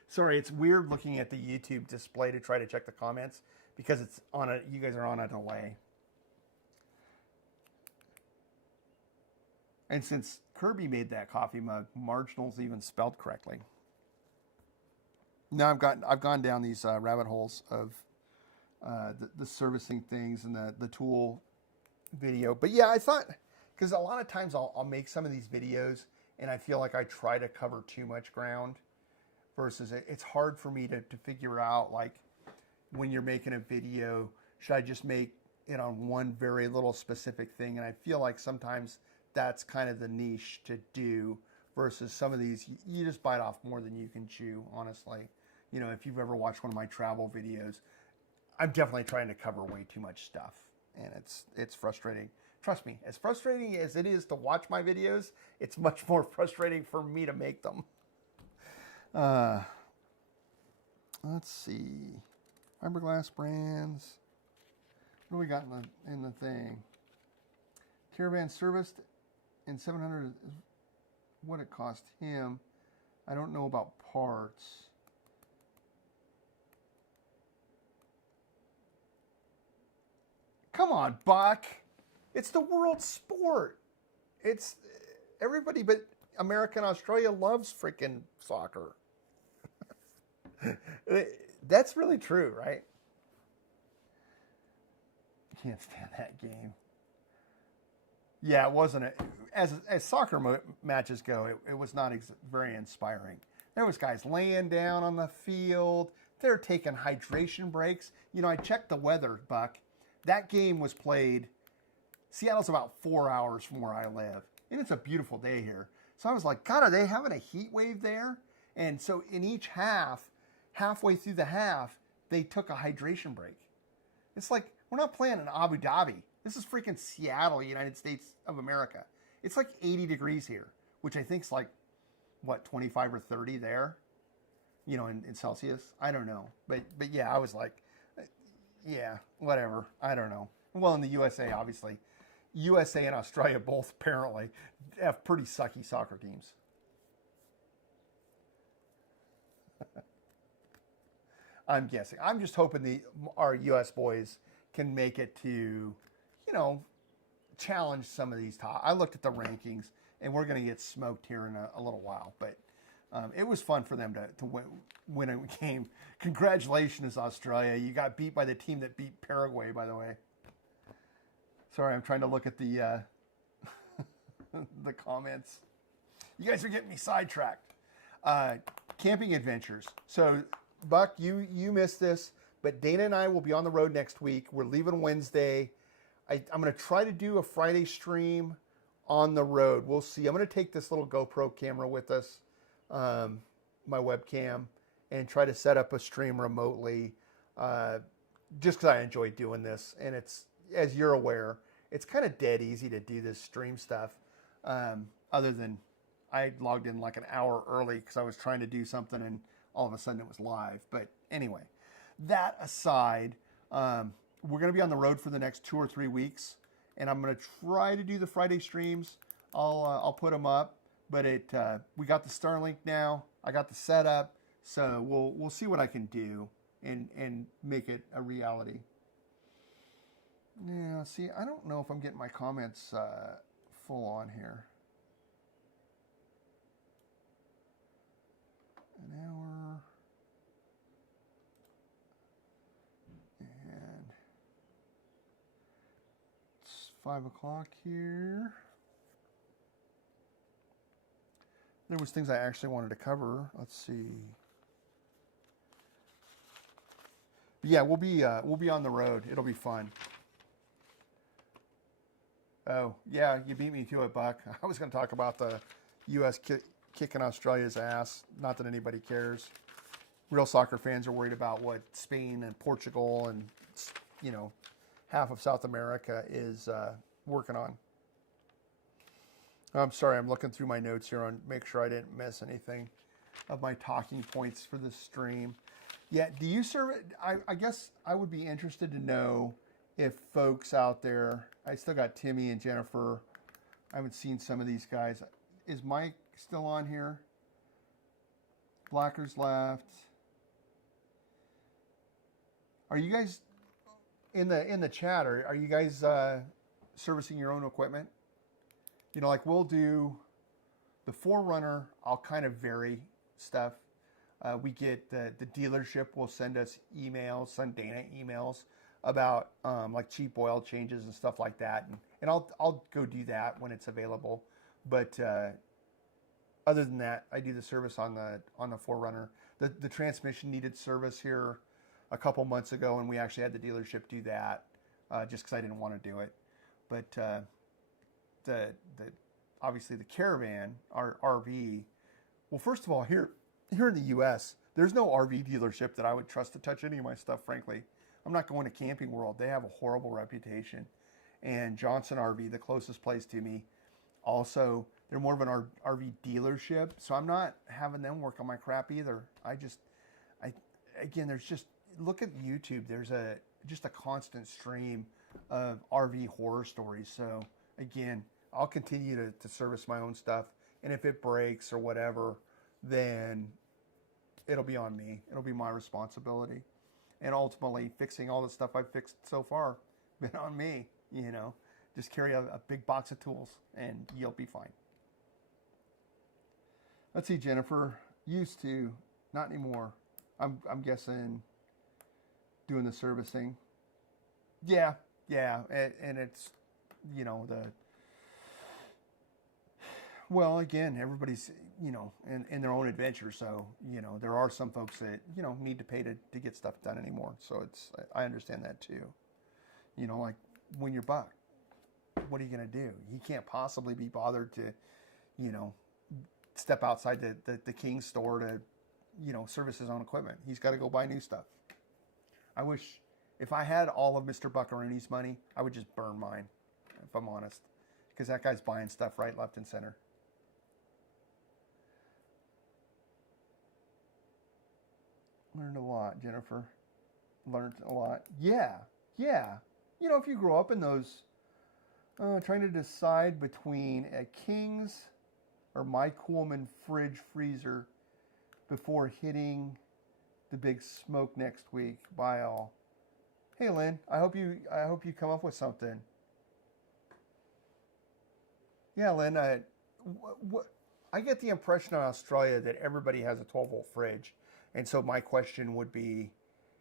Sorry, it's weird looking at the YouTube display to try to check the comments because it's on you guys are on a delay. And since Kirby made that coffee mug, marginal's even spelled correctly. Now I've gone down these rabbit holes of the servicing things and the tool video. But yeah, I thought, because a lot of times I'll make some of these videos and I feel like I try to cover too much ground versus it's hard for me to figure out, like, when you're making a video, should I just make it on one very little specific thing? And I feel like sometimes that's kind of the niche to do versus some of these, you just bite off more than you can chew, honestly. You know, if you've ever watched one of my travel videos, I'm definitely trying to cover way too much stuff, and it's frustrating. Trust me, as frustrating as it is to watch my videos, it's much more frustrating for me to make them. Let's see. Fiberglass brands. What do we got in the thing? Caravan serviced in 700 is what it cost him. I don't know about parts. Come on, Buck. It's the world sport. It's everybody but America and Australia loves freaking soccer. That's really true, right? Can't stand that game. Yeah, it wasn't. As soccer matches go, it was not very inspiring. There was guys laying down on the field. They're taking hydration breaks. You know, I checked the weather, Buck. That game was played. Seattle's about 4 hours from where I live, and it's a beautiful day here. So I was like, God, are they having a heat wave there? And so in each half, halfway through the half, they took a hydration break. It's like, we're not playing in Abu Dhabi. This is freaking Seattle, United States of America. It's like 80 degrees here, which I think is like, what, 25 or 30 there? You know, in Celsius? I don't know. But yeah, I was like, yeah, whatever. I don't know. Well, in the USA, obviously. USA and Australia both apparently have pretty sucky soccer teams. I'm guessing. I'm just hoping our U.S. boys can make it to, you know, challenge some of these top. I looked at the rankings, and we're going to get smoked here in a little while. But it was fun for them to win a game. Congratulations, Australia. You got beat by the team that beat Paraguay, by the way. Sorry, I'm trying to look at the the comments. You guys are getting me sidetracked. Camping adventures. So, Buck, you missed this, but Dana and I will be on the road next week. We're leaving Wednesday. I'm going to try to do a Friday stream on the road. We'll see. I'm going to take this little GoPro camera with us, my webcam, and try to set up a stream remotely, just because I enjoy doing this. And it's, as you're aware, it's kind of dead easy to do this stream stuff, other than I logged in like an hour early because I was trying to do something and all of a sudden it was live. But anyway, that aside, we're going to be on the road for the next 2 or 3 weeks, and I'm going to try to do the Friday streams. I'll put them up, but we got the Starlink now. I got the setup, so we'll see what I can do and make it a reality. Yeah, see, I don't know if I'm getting my comments full on here. An hour. And it's 5 o'clock here. There was things I actually wanted to cover. Let's see. Yeah, we'll be on the road. It'll be fun. Oh, yeah, you beat me to it, Buck. I was going to talk about the U.S. kicking Australia's ass. Not that anybody cares. Real soccer fans are worried about what Spain and Portugal and, you know, half of South America is working on. I'm sorry, I'm looking through my notes here on make sure I didn't miss anything of my talking points for this stream. Yeah, do you serve it? I guess I would be interested to know if folks out there, I still got Timmy and Jennifer. I haven't seen some of these guys. Is Mike still on here? Blackers left. Are you guys in the chat? Are you guys servicing your own equipment? You know, like we'll do the Forerunner. I'll kind of vary stuff. We get the dealership will send us emails, send Dana emails about like cheap oil changes and stuff like that, and I'll go do that when it's available. But other than that, I do the service on the 4Runner. The transmission needed service here a couple months ago, and we actually had the dealership do that just because I didn't want to do it. But the obviously the Caravan, our RV. Well, first of all, here in the U.S., there's no RV dealership that I would trust to touch any of my stuff. Frankly, I'm not going to Camping World. They have a horrible reputation, and Johnson RV, the closest place to me, also they're more of an RV dealership. So I'm not having them work on my crap either. Again, there's just look at YouTube. There's just a constant stream of RV horror stories. So again, I'll continue to service my own stuff, and if it breaks or whatever, then it'll be on me. It'll be my responsibility, and ultimately fixing all the stuff I've fixed so far been on me. You know, just carry a big box of tools, and you'll be fine. Let's see, Jennifer. Used to, not anymore. I'm guessing doing the servicing. Yeah, and it's, you know, well, again, everybody's, you know, in their own adventure. So, you know, there are some folks that, you know, need to pay to get stuff done anymore. So I understand that too. You know, like when you're Buck, what are you going to do? He can't possibly be bothered to, you know, step outside the King's store to, you know, service his own equipment. He's got to go buy new stuff. I wish if I had all of Mr. Buckaroni's money, I would just burn mine, if I'm honest, because that guy's buying stuff right, left, and center. Learned a lot, Jennifer. Learned a lot. Yeah. You know, if you grow up in those, trying to decide between a King's or my Coolman fridge freezer before hitting the big smoke next week. Bye all. Hey Lynn, I hope you come up with something. Yeah, Lynn, I get the impression in Australia that everybody has a 12-volt fridge. And so my question would be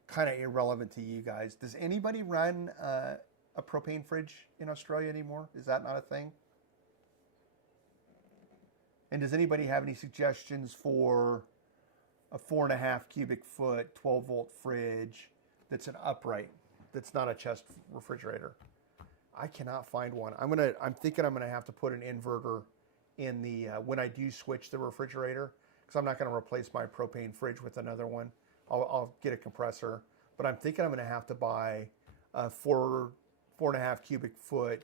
kind of irrelevant to you guys. Does anybody run a propane fridge in Australia anymore? Is that not a thing? And does anybody have any suggestions for a 4.5 cubic foot 12-volt fridge that's an upright, that's not a chest refrigerator? I cannot find one. I'm thinking I'm gonna have to put an inverter in the when I do switch the refrigerator, because I'm not gonna replace my propane fridge with another one. I'll get a compressor, but I'm thinking I'm gonna have to buy a 4.5 cubic foot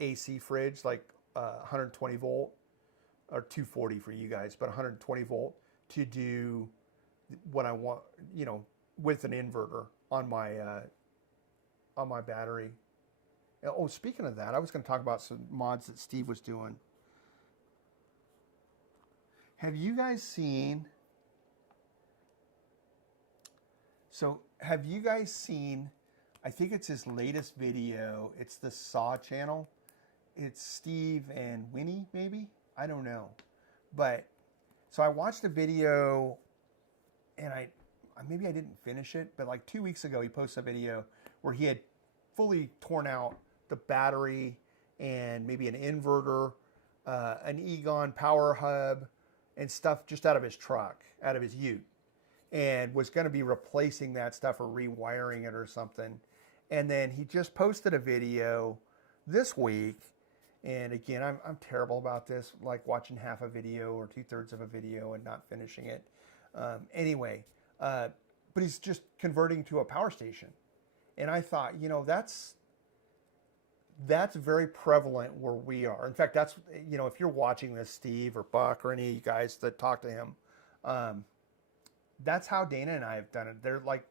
AC fridge, like 120 volt or 240 for you guys, but 120 volt to do what I want, you know, with an inverter on my battery. Oh, speaking of that, I was going to talk about some mods that Steve was doing. Have you guys seen? I think it's his latest video. It's the Saw channel. It's Steve and Winnie, maybe? I don't know. But, so I watched a video, and maybe I didn't finish it, but like 2 weeks ago, he posted a video where he had fully torn out the battery and maybe an inverter, an Egon power hub, and stuff just out of his truck, out of his ute, and was going to be replacing that stuff or rewiring it or something. And then he just posted a video this week. And again, I'm terrible about this, like watching half a video or 2/3 of a video and not finishing it. Anyway, but he's just converting to a power station. And I thought, you know, that's very prevalent where we are. In fact, that's, you know, if you're watching this, Steve or Buck or any of you guys that talk to him, that's how Dana and I have done it. They're like,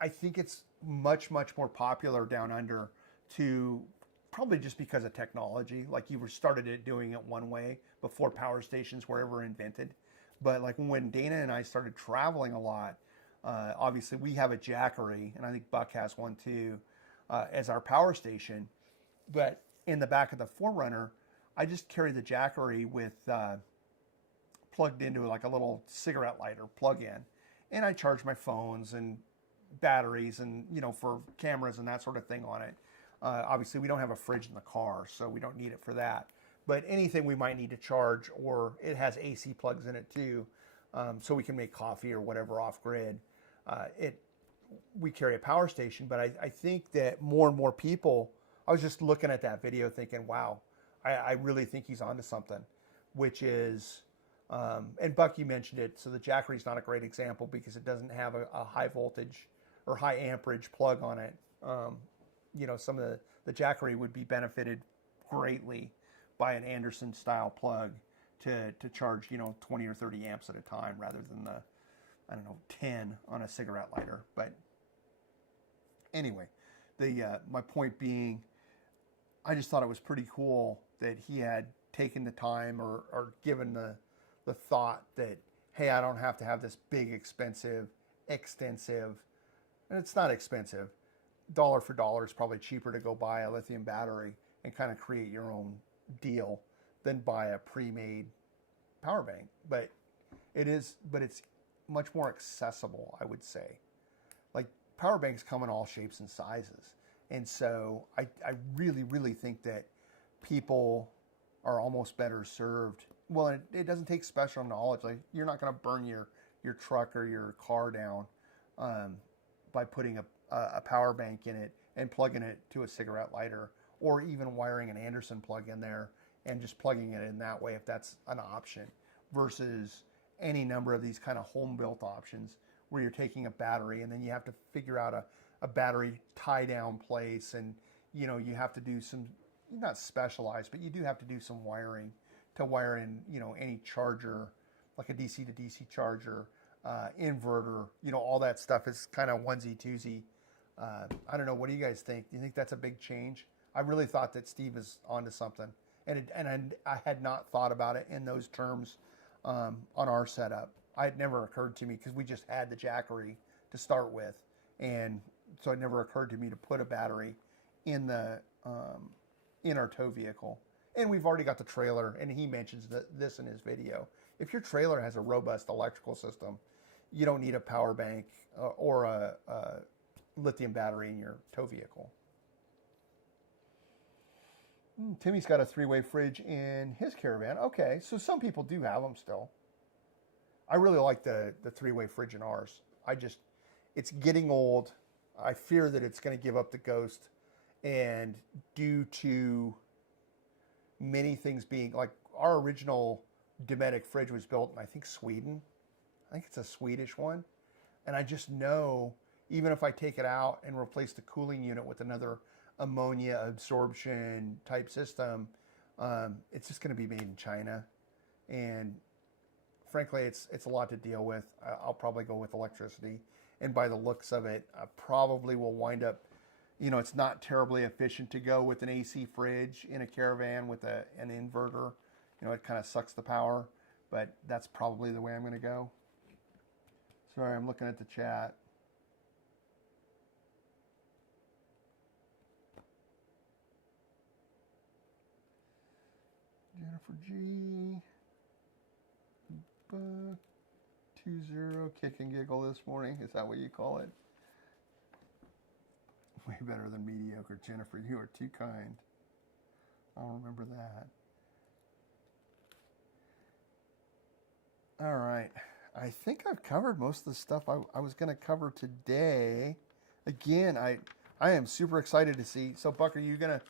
I think it's much, much more popular down under, to probably just because of technology. Like you started it doing it one way before power stations were ever invented. But like when Dana and I started traveling a lot, obviously we have a Jackery, and I think Buck has one too, as our power station. But in the back of the 4Runner, I just carry the Jackery with plugged into like a little cigarette lighter plug-in, and I charge my phones and batteries and, you know, for cameras and that sort of thing on it. Obviously, we don't have a fridge in the car, so we don't need it for that. But anything we might need to charge, or it has AC plugs in it too, so we can make coffee or whatever off grid. We carry a power station, but I think that more and more people. I was just looking at that video, thinking, "Wow, I really think he's onto something," which is. And Buck, you mentioned it. So the Jackery is not a great example because it doesn't have a high voltage or high amperage plug on it. Some of the Jackery would be benefited greatly by an Anderson style plug to charge 20 or 30 amps at a time rather than the 10 on a cigarette lighter. But anyway, my point being, I just thought it was pretty cool that he had taken the time or given the thought that, hey, I don't have to have this big, extensive, and it's not expensive. Dollar for dollar, it's probably cheaper to go buy a lithium battery and kind of create your own deal than buy a pre-made power bank. But it's much more accessible, I would say. Like, power banks come in all shapes and sizes. And so I really, really think that people are almost better served. Well, it doesn't take special knowledge. Like, you're not going to burn your truck or your car down by putting a power bank in it and plugging it to a cigarette lighter, or even wiring an Anderson plug in there and just plugging it in that way if that's an option, versus any number of these kind of home-built options where you're taking a battery and then you have to figure out a battery tie-down place, and you have to do some, not specialized, but you do have to do some wiring to wire in, any charger, like a DC to DC charger, inverter, all that stuff is kind of onesie twosie. I don't know. What do you guys think? Do you think that's a big change? I really thought that Steve is onto something, and I had not thought about it in those terms on our setup. It never occurred to me because we just had the Jackery to start with, and so it never occurred to me to put a battery in our tow vehicle. And we've already got the trailer, and he mentions this in his video. If your trailer has a robust electrical system, you don't need a power bank or a lithium battery in your tow vehicle. Timmy's got a 3-way fridge in his Caravan. Okay, so some people do have them still. I really like the 3-way fridge in ours. It's getting old. I fear that it's going to give up the ghost, and due to many things being, like, our original Dometic fridge was built in, I think, Sweden. I think it's a Swedish one. And I just know, even if I take it out and replace the cooling unit with another ammonia absorption type system, it's just going to be made in China. And frankly, it's a lot to deal with. I'll probably go with electricity. And by the looks of it, I probably will wind up, it's not terribly efficient to go with an AC fridge in a Caravan with an inverter. It kind of sucks the power, but that's probably the way I'm going to go. Sorry, I'm looking at the chat. Jennifer G. Buck 20 kick and giggle this morning. Is that what you call it? Way better than mediocre, Jennifer. You are too kind. I'll remember that. All right. I think I've covered most of the stuff I was going to cover today. Again, I am super excited to see. So, Buck, are you gonna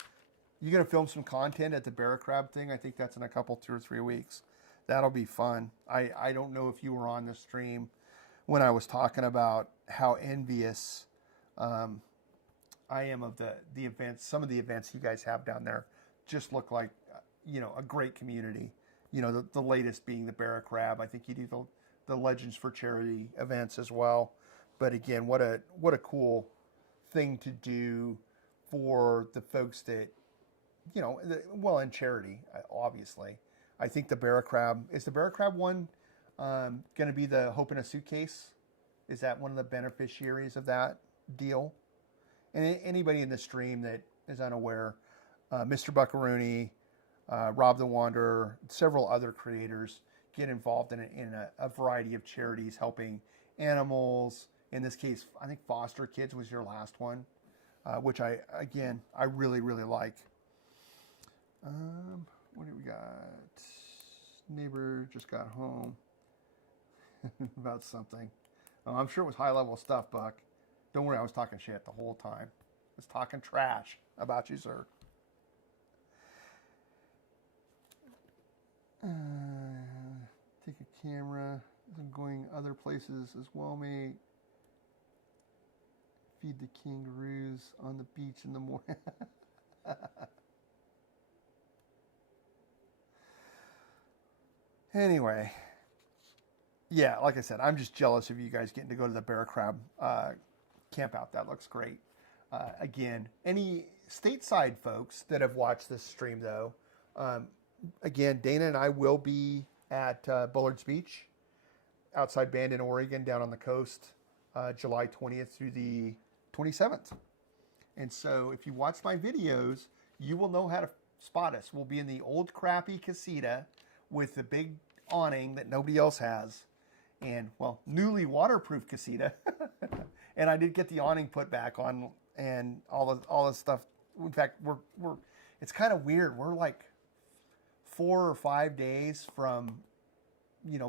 film some content at the Bear Crab thing? I think that's in a couple, 2 or 3 weeks. That'll be fun. I don't know if you were on the stream when I was talking about how envious I am of the events. Some of the events you guys have down there just look like, a great community. The latest being the Bear Crab. I think you do the Legends for Charity events as well. But again, what a cool thing to do for the folks that, in charity, obviously. I think the Bear Crab, is the Bear Crab one going to be the Hope in a Suitcase? Is that one of the beneficiaries of that deal? And anybody in the stream that is unaware, Mr. Buckaroni, Rob the Wanderer, several other creators get involved in a variety of charities helping animals. In this case, I think foster kids was your last one. which I really, really like. What do we got? Neighbor just got home about something. Oh, I'm sure it was high-level stuff, Buck. Don't worry, I was talking shit the whole time. I was talking trash about you, sir. Take a camera. I'm going other places as well, mate. Feed the kangaroos on the beach in the morning. Anyway, yeah, like I said, I'm just jealous of you guys getting to go to the bear crab camp out. That looks great. Again, any stateside folks that have watched this stream, though, again, Dana and I will be at Bullard's Beach, outside Bend in Oregon, down on the coast, July 20th through the 27th. And so if you watch my videos, you will know how to spot us. We'll be in the old crappy Casita with the big awning that nobody else has. And, well, newly waterproof Casita. And I did get the awning put back on and all the stuff. In fact, we're it's kind of weird. We're like 4 or 5 days from,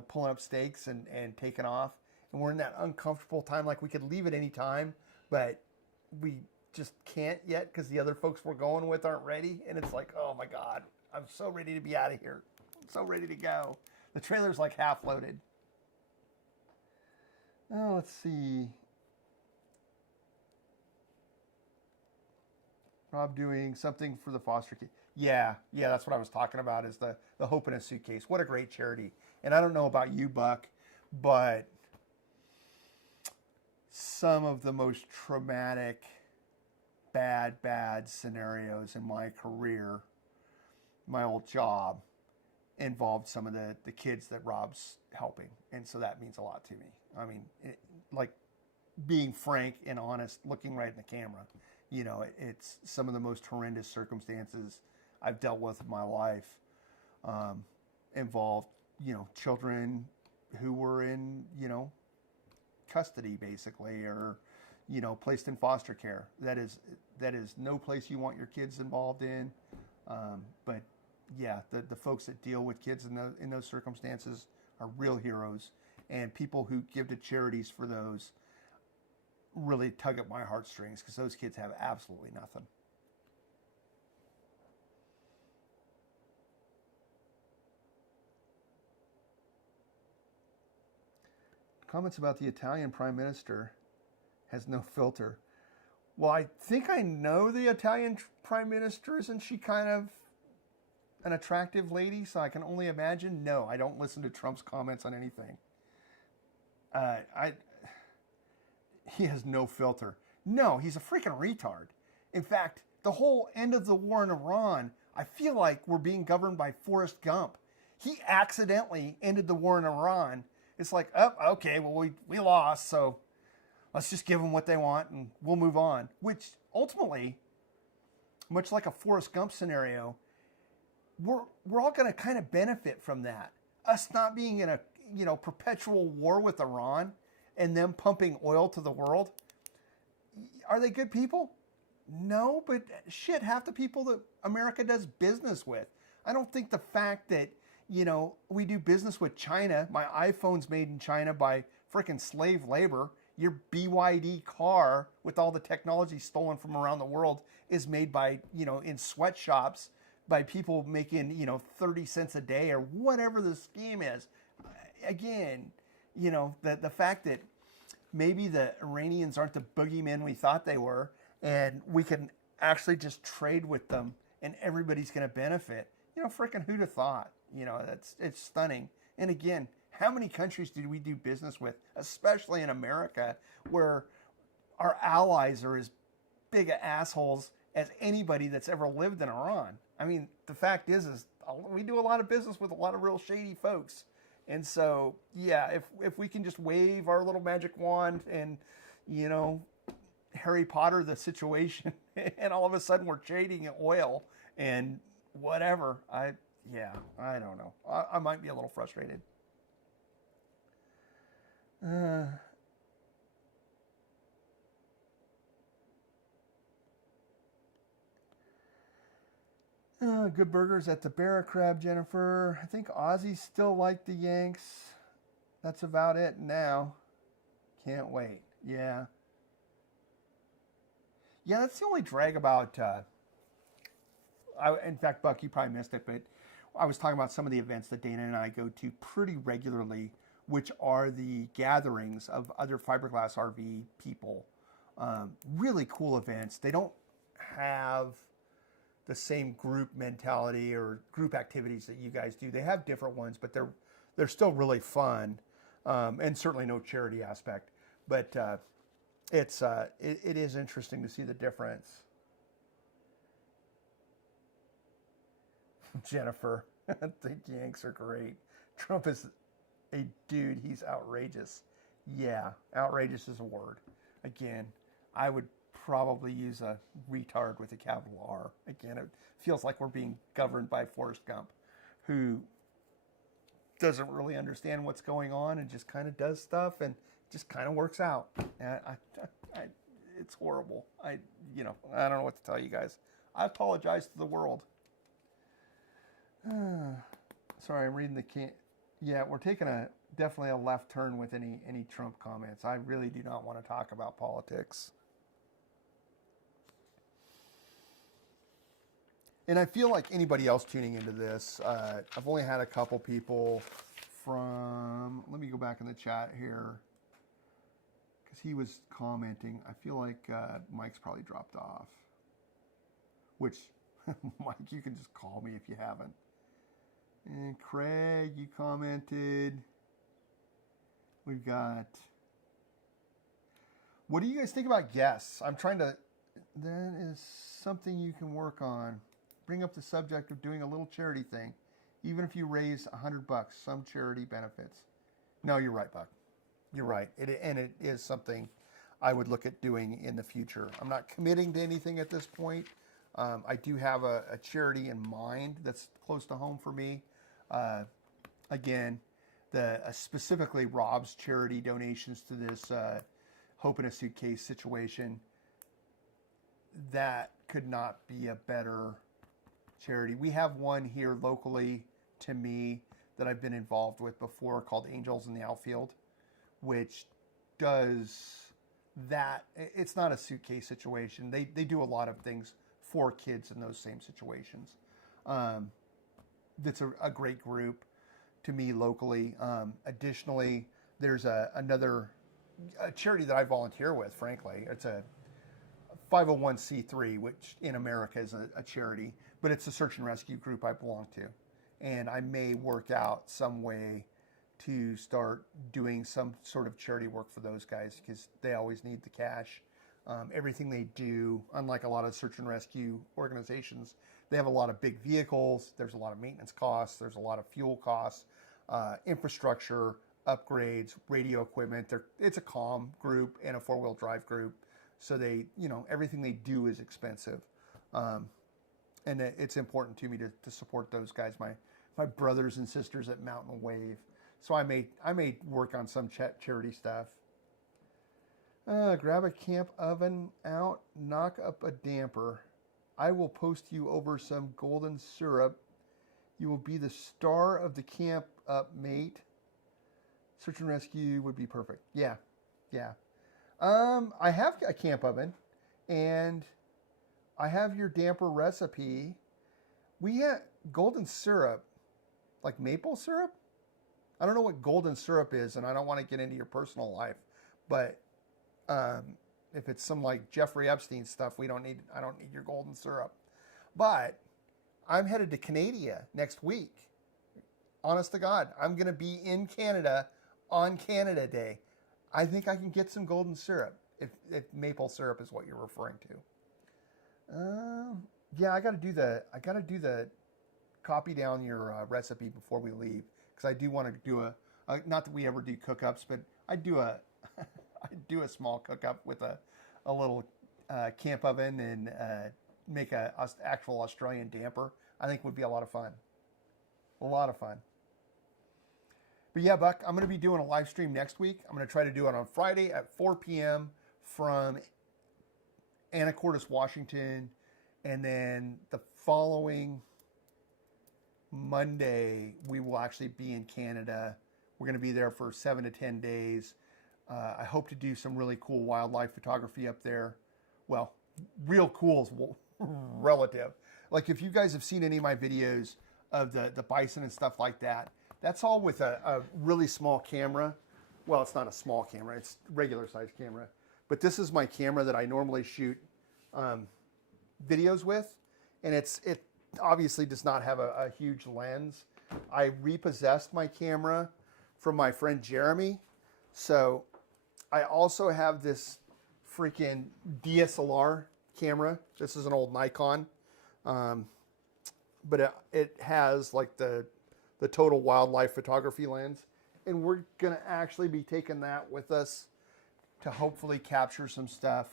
pulling up stakes and taking off. And we're in that uncomfortable time. Like, we could leave at any time, but we just can't yet because the other folks we're going with aren't ready. And it's like, oh my God, I'm so ready to be out of here. I'm so ready to go. The trailer's like half loaded. Oh, let's see. Rob doing something for the foster kid. Yeah, that's what I was talking about, is the Hope in a Suitcase. What a great charity. And I don't know about you, Buck, but some of the most traumatic, bad scenarios in my career, my old job, involved some of the kids that Rob's helping. And so that means a lot to me. I mean, like being frank and honest, looking right in the camera, it's some of the most horrendous circumstances I've dealt with in my life, involved, children who were in, custody basically, or, placed in foster care. That is no place you want your kids involved in. But yeah, the folks that deal with kids in those circumstances are real heroes, and people who give to charities for those really tug at my heartstrings, because those kids have absolutely nothing. Comments about the Italian Prime Minister has no filter. Well, I think I know the Italian Prime Minister. Isn't she kind of an attractive lady? So I can only imagine. No, I don't listen to Trump's comments on anything. He has no filter. No, he's a freaking retard. In fact, the whole end of the war in Iran, I feel like we're being governed by Forrest Gump. He accidentally ended the war in Iran. It's like, oh, okay, well, we lost, so let's just give them what they want and we'll move on. Which ultimately, much like a Forrest Gump scenario, we're all going to kind of benefit from that. Us not being in a perpetual war with Iran and them pumping oil to the world. Are they good people? No, but shit, half the people that America does business with. I don't think the fact that, we do business with China, my iPhone's made in China by freaking slave labor, your BYD car with all the technology stolen from around the world is made by, in sweatshops by people making, 30 cents a day or whatever the scheme is. Again, the fact that maybe the Iranians aren't the boogeymen we thought they were, and we can actually just trade with them and everybody's going to benefit. Freaking who'd have thought? It's stunning. And again, how many countries do we do business with, especially in America, where our allies are as big of assholes as anybody that's ever lived in Iran? I mean, the fact is we do a lot of business with a lot of real shady folks. And so, yeah, if we can just wave our little magic wand and, Harry Potter the situation, and all of a sudden we're trading oil and whatever, I don't know. I might be a little frustrated. Good burgers at the Barra Crab, Jennifer. I think Aussies still like the Yanks. That's about it now. Can't wait. Yeah. Yeah, that's the only drag about... in fact, Buck, you probably missed it, but I was talking about some of the events that Dana and I go to pretty regularly, which are the gatherings of other fiberglass RV people. Really cool events. They don't have the same group mentality or group activities that you guys do. They have different ones, but they're still really fun, and certainly no charity aspect. But it is interesting to see the difference. Jennifer, I think Yanks are great. Trump is a dude. He's outrageous. Yeah, outrageous is a word. Again, I would probably use a retard with a capital R. Again, it feels like we're being governed by Forrest Gump, who doesn't really understand what's going on and just kind of does stuff and just kind of works out. And it's horrible. I don't know what to tell you guys. I apologize to the world. Sorry, I'm reading yeah, we're taking definitely a left turn with any Trump comments. I really do not want to talk about politics. And I feel like anybody else tuning into this, I've only had a couple people from, let me go back in the chat here, because he was commenting. I feel like Mike's probably dropped off, which, Mike, you can just call me if you haven't. And Craig, you commented. We've got, what do you guys think about guests? I'm trying to, that is something you can work on. Bring up the subject of doing a little charity thing. Even if you raise $100, some charity benefits. No, you're right, Buck. You're right. It is something I would look at doing in the future. I'm not committing to anything at this point. I do have a charity in mind that's close to home for me. Again, specifically Rob's charity donations to this Hope in a Suitcase situation. That could not be a better charity. We have one here locally to me that I've been involved with before called Angels in the Outfield, which does that. It's not a suitcase situation. They do a lot of things for kids in those same situations. That's a great group to me locally. Additionally, there's another charity that I volunteer with, frankly. It's a 501c3, which in America is a charity, but it's a search and rescue group I belong to. And I may work out some way to start doing some sort of charity work for those guys because they always need the cash. Everything they do, unlike a lot of search and rescue organizations, they have a lot of big vehicles. There's a lot of maintenance costs. There's a lot of fuel costs, infrastructure, upgrades, radio equipment. It's a comm group and a four-wheel drive group. So everything they do is expensive. And it's important to me to support those guys, my brothers and sisters at Mountain Wave. So I may work on some charity stuff. Grab a camp oven out, knock up a damper. I will post you over some golden syrup. You will be the star of the camp up, mate. Search and rescue would be perfect. Yeah. I have a camp oven, and I have your damper recipe. We had golden syrup, like maple syrup. I don't know what golden syrup is, and I don't want to get into your personal life, but if it's some like Jeffrey Epstein stuff, I don't need your golden syrup. But I'm headed to Canada next week. Honest to God, I'm going to be in Canada on Canada Day. I think I can get some golden syrup if maple syrup is what you're referring to. Yeah, I got to do the copy down your recipe before we leave because I do want to do not that we ever do cook-ups, but I do a small cook-up with a little camp oven and make a actual Australian damper. I think would be a lot of fun. A lot of fun. But yeah, Buck, I'm going to be doing a live stream next week. I'm going to try to do it on Friday at 4 p.m. from Anacortes, Washington. And then the following, Monday, we will actually be in Canada. We're going to be there for 7 to 10 days. I hope to do some really cool wildlife photography up there. Well, real cool is relative. Like if you guys have seen any of my videos of the bison and stuff like that, that's all with a really small camera. Well, it's not a small camera, it's a regular size camera. But this is my camera that I normally shoot videos with. And it obviously does not have a huge lens. I repossessed my camera from my friend Jeremy. So I also have this freaking DSLR camera. This is an old Nikon. But it has like the total wildlife photography lens. And we're going to actually be taking that with us to hopefully capture some stuff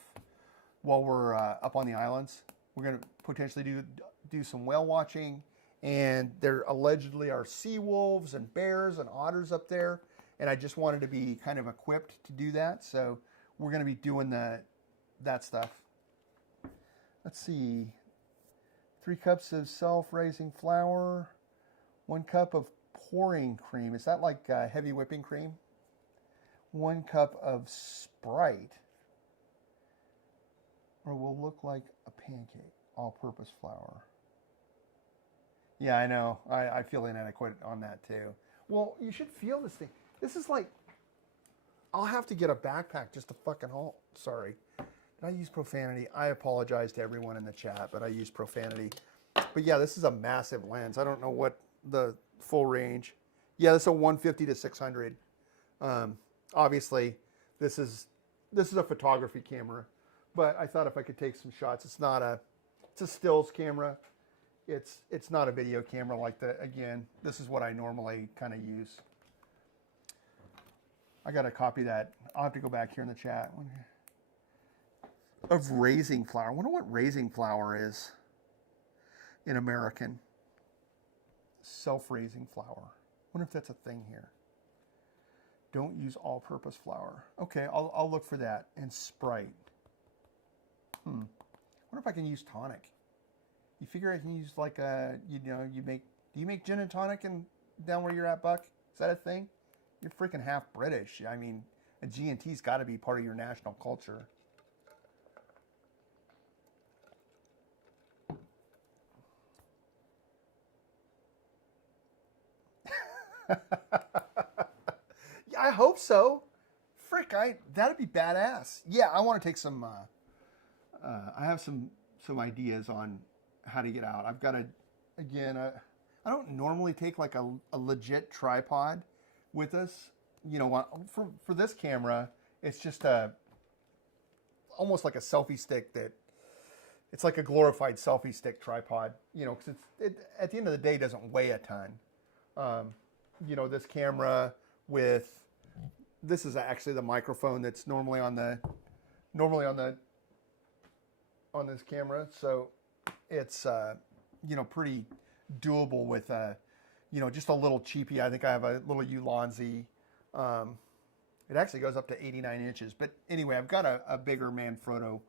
while we're up on the islands. We're going to potentially do some whale watching. And there allegedly are sea wolves and bears and otters up there. And I just wanted to be kind of equipped to do that. So we're going to be doing that stuff. Let's see. 3 cups of self-raising flour. 1 cup of pouring cream. Is that like heavy whipping cream? 1 cup of Sprite. Or will look like a pancake. All-purpose flour. Yeah, I know. I feel inadequate on that too. Well, you should feel this thing. This is like, I'll have to get a backpack just to fucking haul. Sorry. Did I use profanity? I apologize to everyone in the chat, but I used profanity. But yeah, this is a massive lens. I don't know what the full range. Yeah, this is a 150 to 600. Obviously, this is a photography camera, but I thought if I could take some shots, it's a stills camera. It's not a video camera like that. Again, this is what I normally kind of use. I got to copy that. I'll have to go back here in the chat. Of raising flour. I wonder what raising flour is in American. Self-raising flour. I wonder if that's a thing here. Don't use all-purpose flour. Okay, I'll look for that. And Sprite. I wonder if I can use tonic. You figure I can use like do you make gin and tonic down where you're at, Buck? Is that a thing? You're freaking half British. I mean, a G&T's got to be part of your national culture. Yeah, I hope so. Frick, that'd be badass. Yeah, I want to take some. I have some ideas on how to get out. I've got I don't normally take like a legit tripod with us. You know, for this camera, it's just almost like a selfie stick it's like a glorified selfie stick tripod. You know, because at the end of the day, it doesn't weigh a ton. You know, this camera this is actually the microphone that's normally on this camera. So it's, you know, pretty doable with, you know, just a little cheapie. I think I have a little Ulanzi. It actually goes up to 89 inches. But anyway, I've got a bigger Manfrotto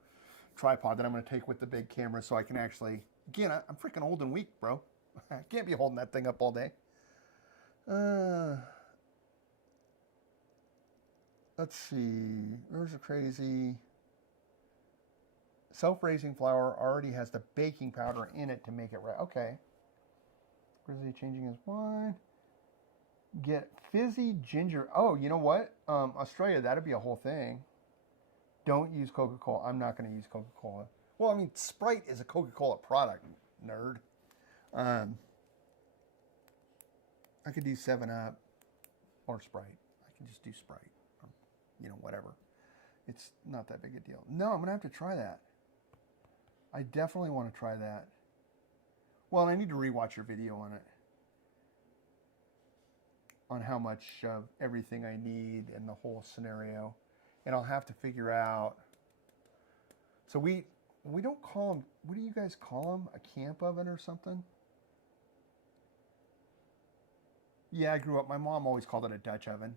tripod that I'm going to take with the big camera so I can actually, again, I'm freaking old and weak, bro. I can't be holding that thing up all day. Let's see. There's a crazy. Self-raising flour already has the baking powder in it to make it right. Okay. Grizzly changing his mind. Get fizzy ginger. Oh, you know what? Australia, that'd be a whole thing. Don't use Coca-Cola. I'm not going to use Coca-Cola. Well, I mean, Sprite is a Coca-Cola product, nerd. I could do 7-Up or Sprite. I can just do Sprite. Or, you know, whatever. It's not that big a deal. No, I'm going to have to try that. I definitely want to try that. Well, I need to rewatch your video on it. On how much of everything I need and the whole scenario. And I'll have to figure out. So we don't call them, what do you guys call them? A camp oven or something? Yeah, I grew up, my mom always called it a Dutch oven.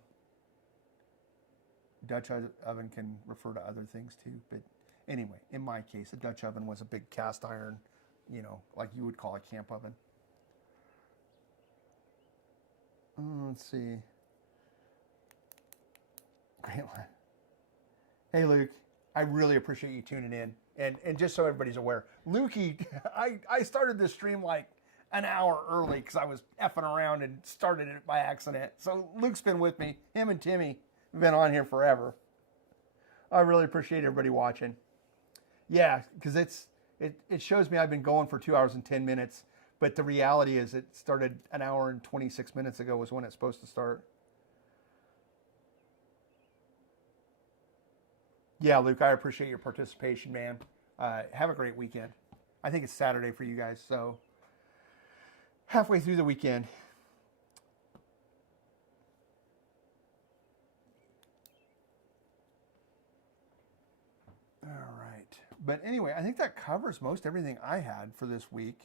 Dutch oven can refer to other things too, but anyway, in my case, a Dutch oven was a big cast iron, you know, like you would call a camp oven. Let's see. Hey, Luke. I really appreciate you tuning in. And just so everybody's aware, Lukey, I started this stream like an hour early because I was effing around and started it by accident. So Luke's been with me. Him and Timmy have been on here forever. I really appreciate everybody watching. Yeah, because it shows me I've been going for 2 hours and 10 minutes. But the reality is it started an hour and 26 minutes ago was when it's supposed to start. Yeah, Luke, I appreciate your participation, man. Have a great weekend. I think it's Saturday for you guys, so halfway through the weekend. All right. But anyway, I think that covers most everything I had for this week.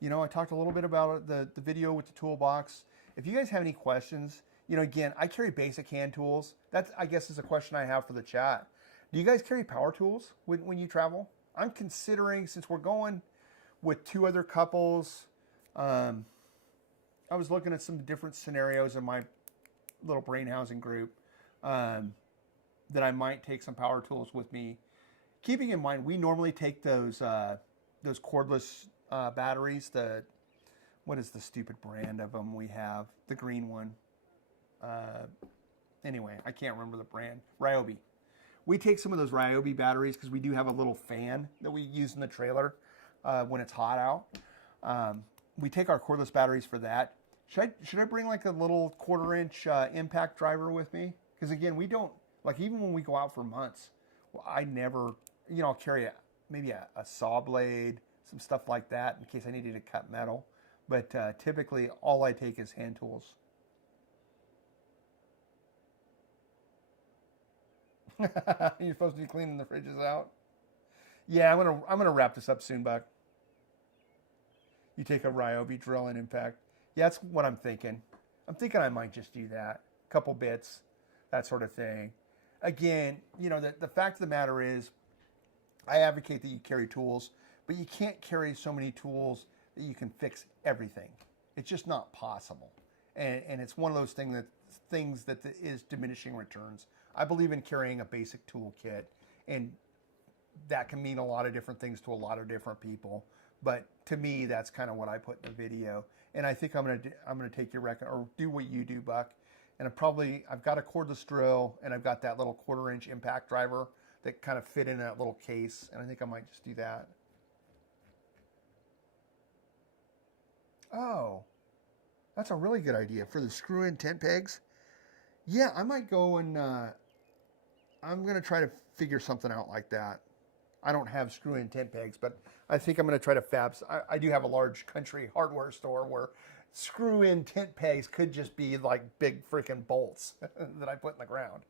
You know, I talked a little bit about the video with the toolbox. If you guys have any questions, you know, again, I carry basic hand tools. That's, I guess, is a question I have for the chat. Do you guys carry power tools when you travel? I'm considering, since we're going with 2 other couples, I was looking at some different scenarios in my little brain housing group that I might take some power tools with me. Keeping in mind, we normally take those cordless batteries. What is the stupid brand of them we have? The green one. Anyway, I can't remember the brand. Ryobi. We take some of those Ryobi batteries because we do have a little fan that we use in the trailer when it's hot out. We take our cordless batteries for that. Should I bring like a little 1/4-inch impact driver with me? Because again, we don't, like, even when we go out for months, well, I never, you know, I'll carry maybe a saw blade, some stuff like that in case I needed to cut metal. But typically all I take is hand tools. You're supposed to be cleaning the fridges out. Yeah, I'm gonna wrap this up soon, Buck. You take a Ryobi drill and impact. Yeah, that's what I'm thinking. I'm thinking I might just do that. A couple bits, that sort of thing. Again, you know, the fact of the matter is, I advocate that you carry tools, but you can't carry so many tools that you can fix everything. It's just not possible. And it's one of those things that is diminishing returns. I believe in carrying a basic toolkit, and that can mean a lot of different things to a lot of different people. But to me, that's kind of what I put in the video. And I think I'm gonna take your record or do what you do, Buck. And I've got a cordless drill, and I've got that little 1/4-inch impact driver that kind of fit in that little case. And I think I might just do that. Oh, that's a really good idea for the screw-in tent pegs. Yeah, I might go and I'm going to try to figure something out like that. I don't have screw-in tent pegs, but I think I'm going to try to fab. I do have a large country hardware store where screw-in tent pegs could just be like big freaking bolts that I put in the ground.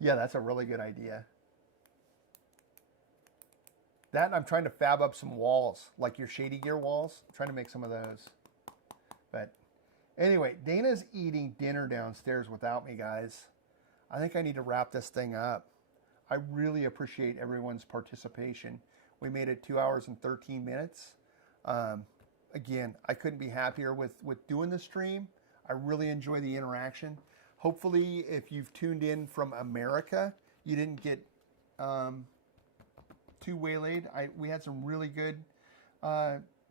Yeah, that's a really good idea. That, and I'm trying to fab up some walls, like your Shady Gear walls. I'm trying to make some of those. But anyway, Dana's eating dinner downstairs without me, guys. I think I need to wrap this thing up. I really appreciate everyone's participation. We made it 2 hours and 13 minutes. Again, I couldn't be happier with doing the stream. I really enjoy the interaction. Hopefully, if you've tuned in from America, you didn't get too waylaid. We had some really good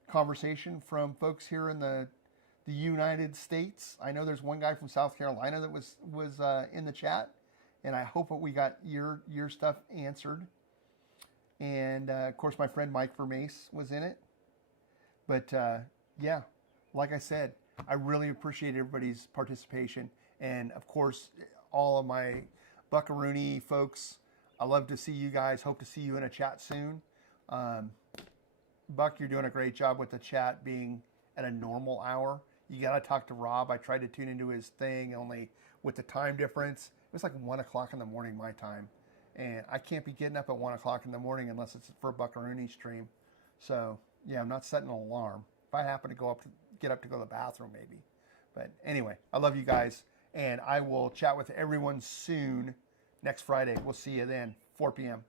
conversation from folks here in the United States. I know there's one guy from South Carolina that was in the chat, and I hope that we got your stuff answered. And of course, my friend Mike Vermace was in it. But yeah, like I said, I really appreciate everybody's participation, and of course, all of my Buckaroony folks. I love to see you guys. Hope to see you in a chat soon. Buck, you're doing a great job with the chat being at a normal hour. You got to talk to Rob. I tried to tune into his thing, only with the time difference. It was like 1 o'clock in the morning my time. And I can't be getting up at 1 o'clock in the morning unless it's for a Buckaroony stream. So, yeah, I'm not setting an alarm. If I happen to get up to go to the bathroom, maybe. But anyway, I love you guys. And I will chat with everyone soon next Friday. We'll see you then, 4 p.m.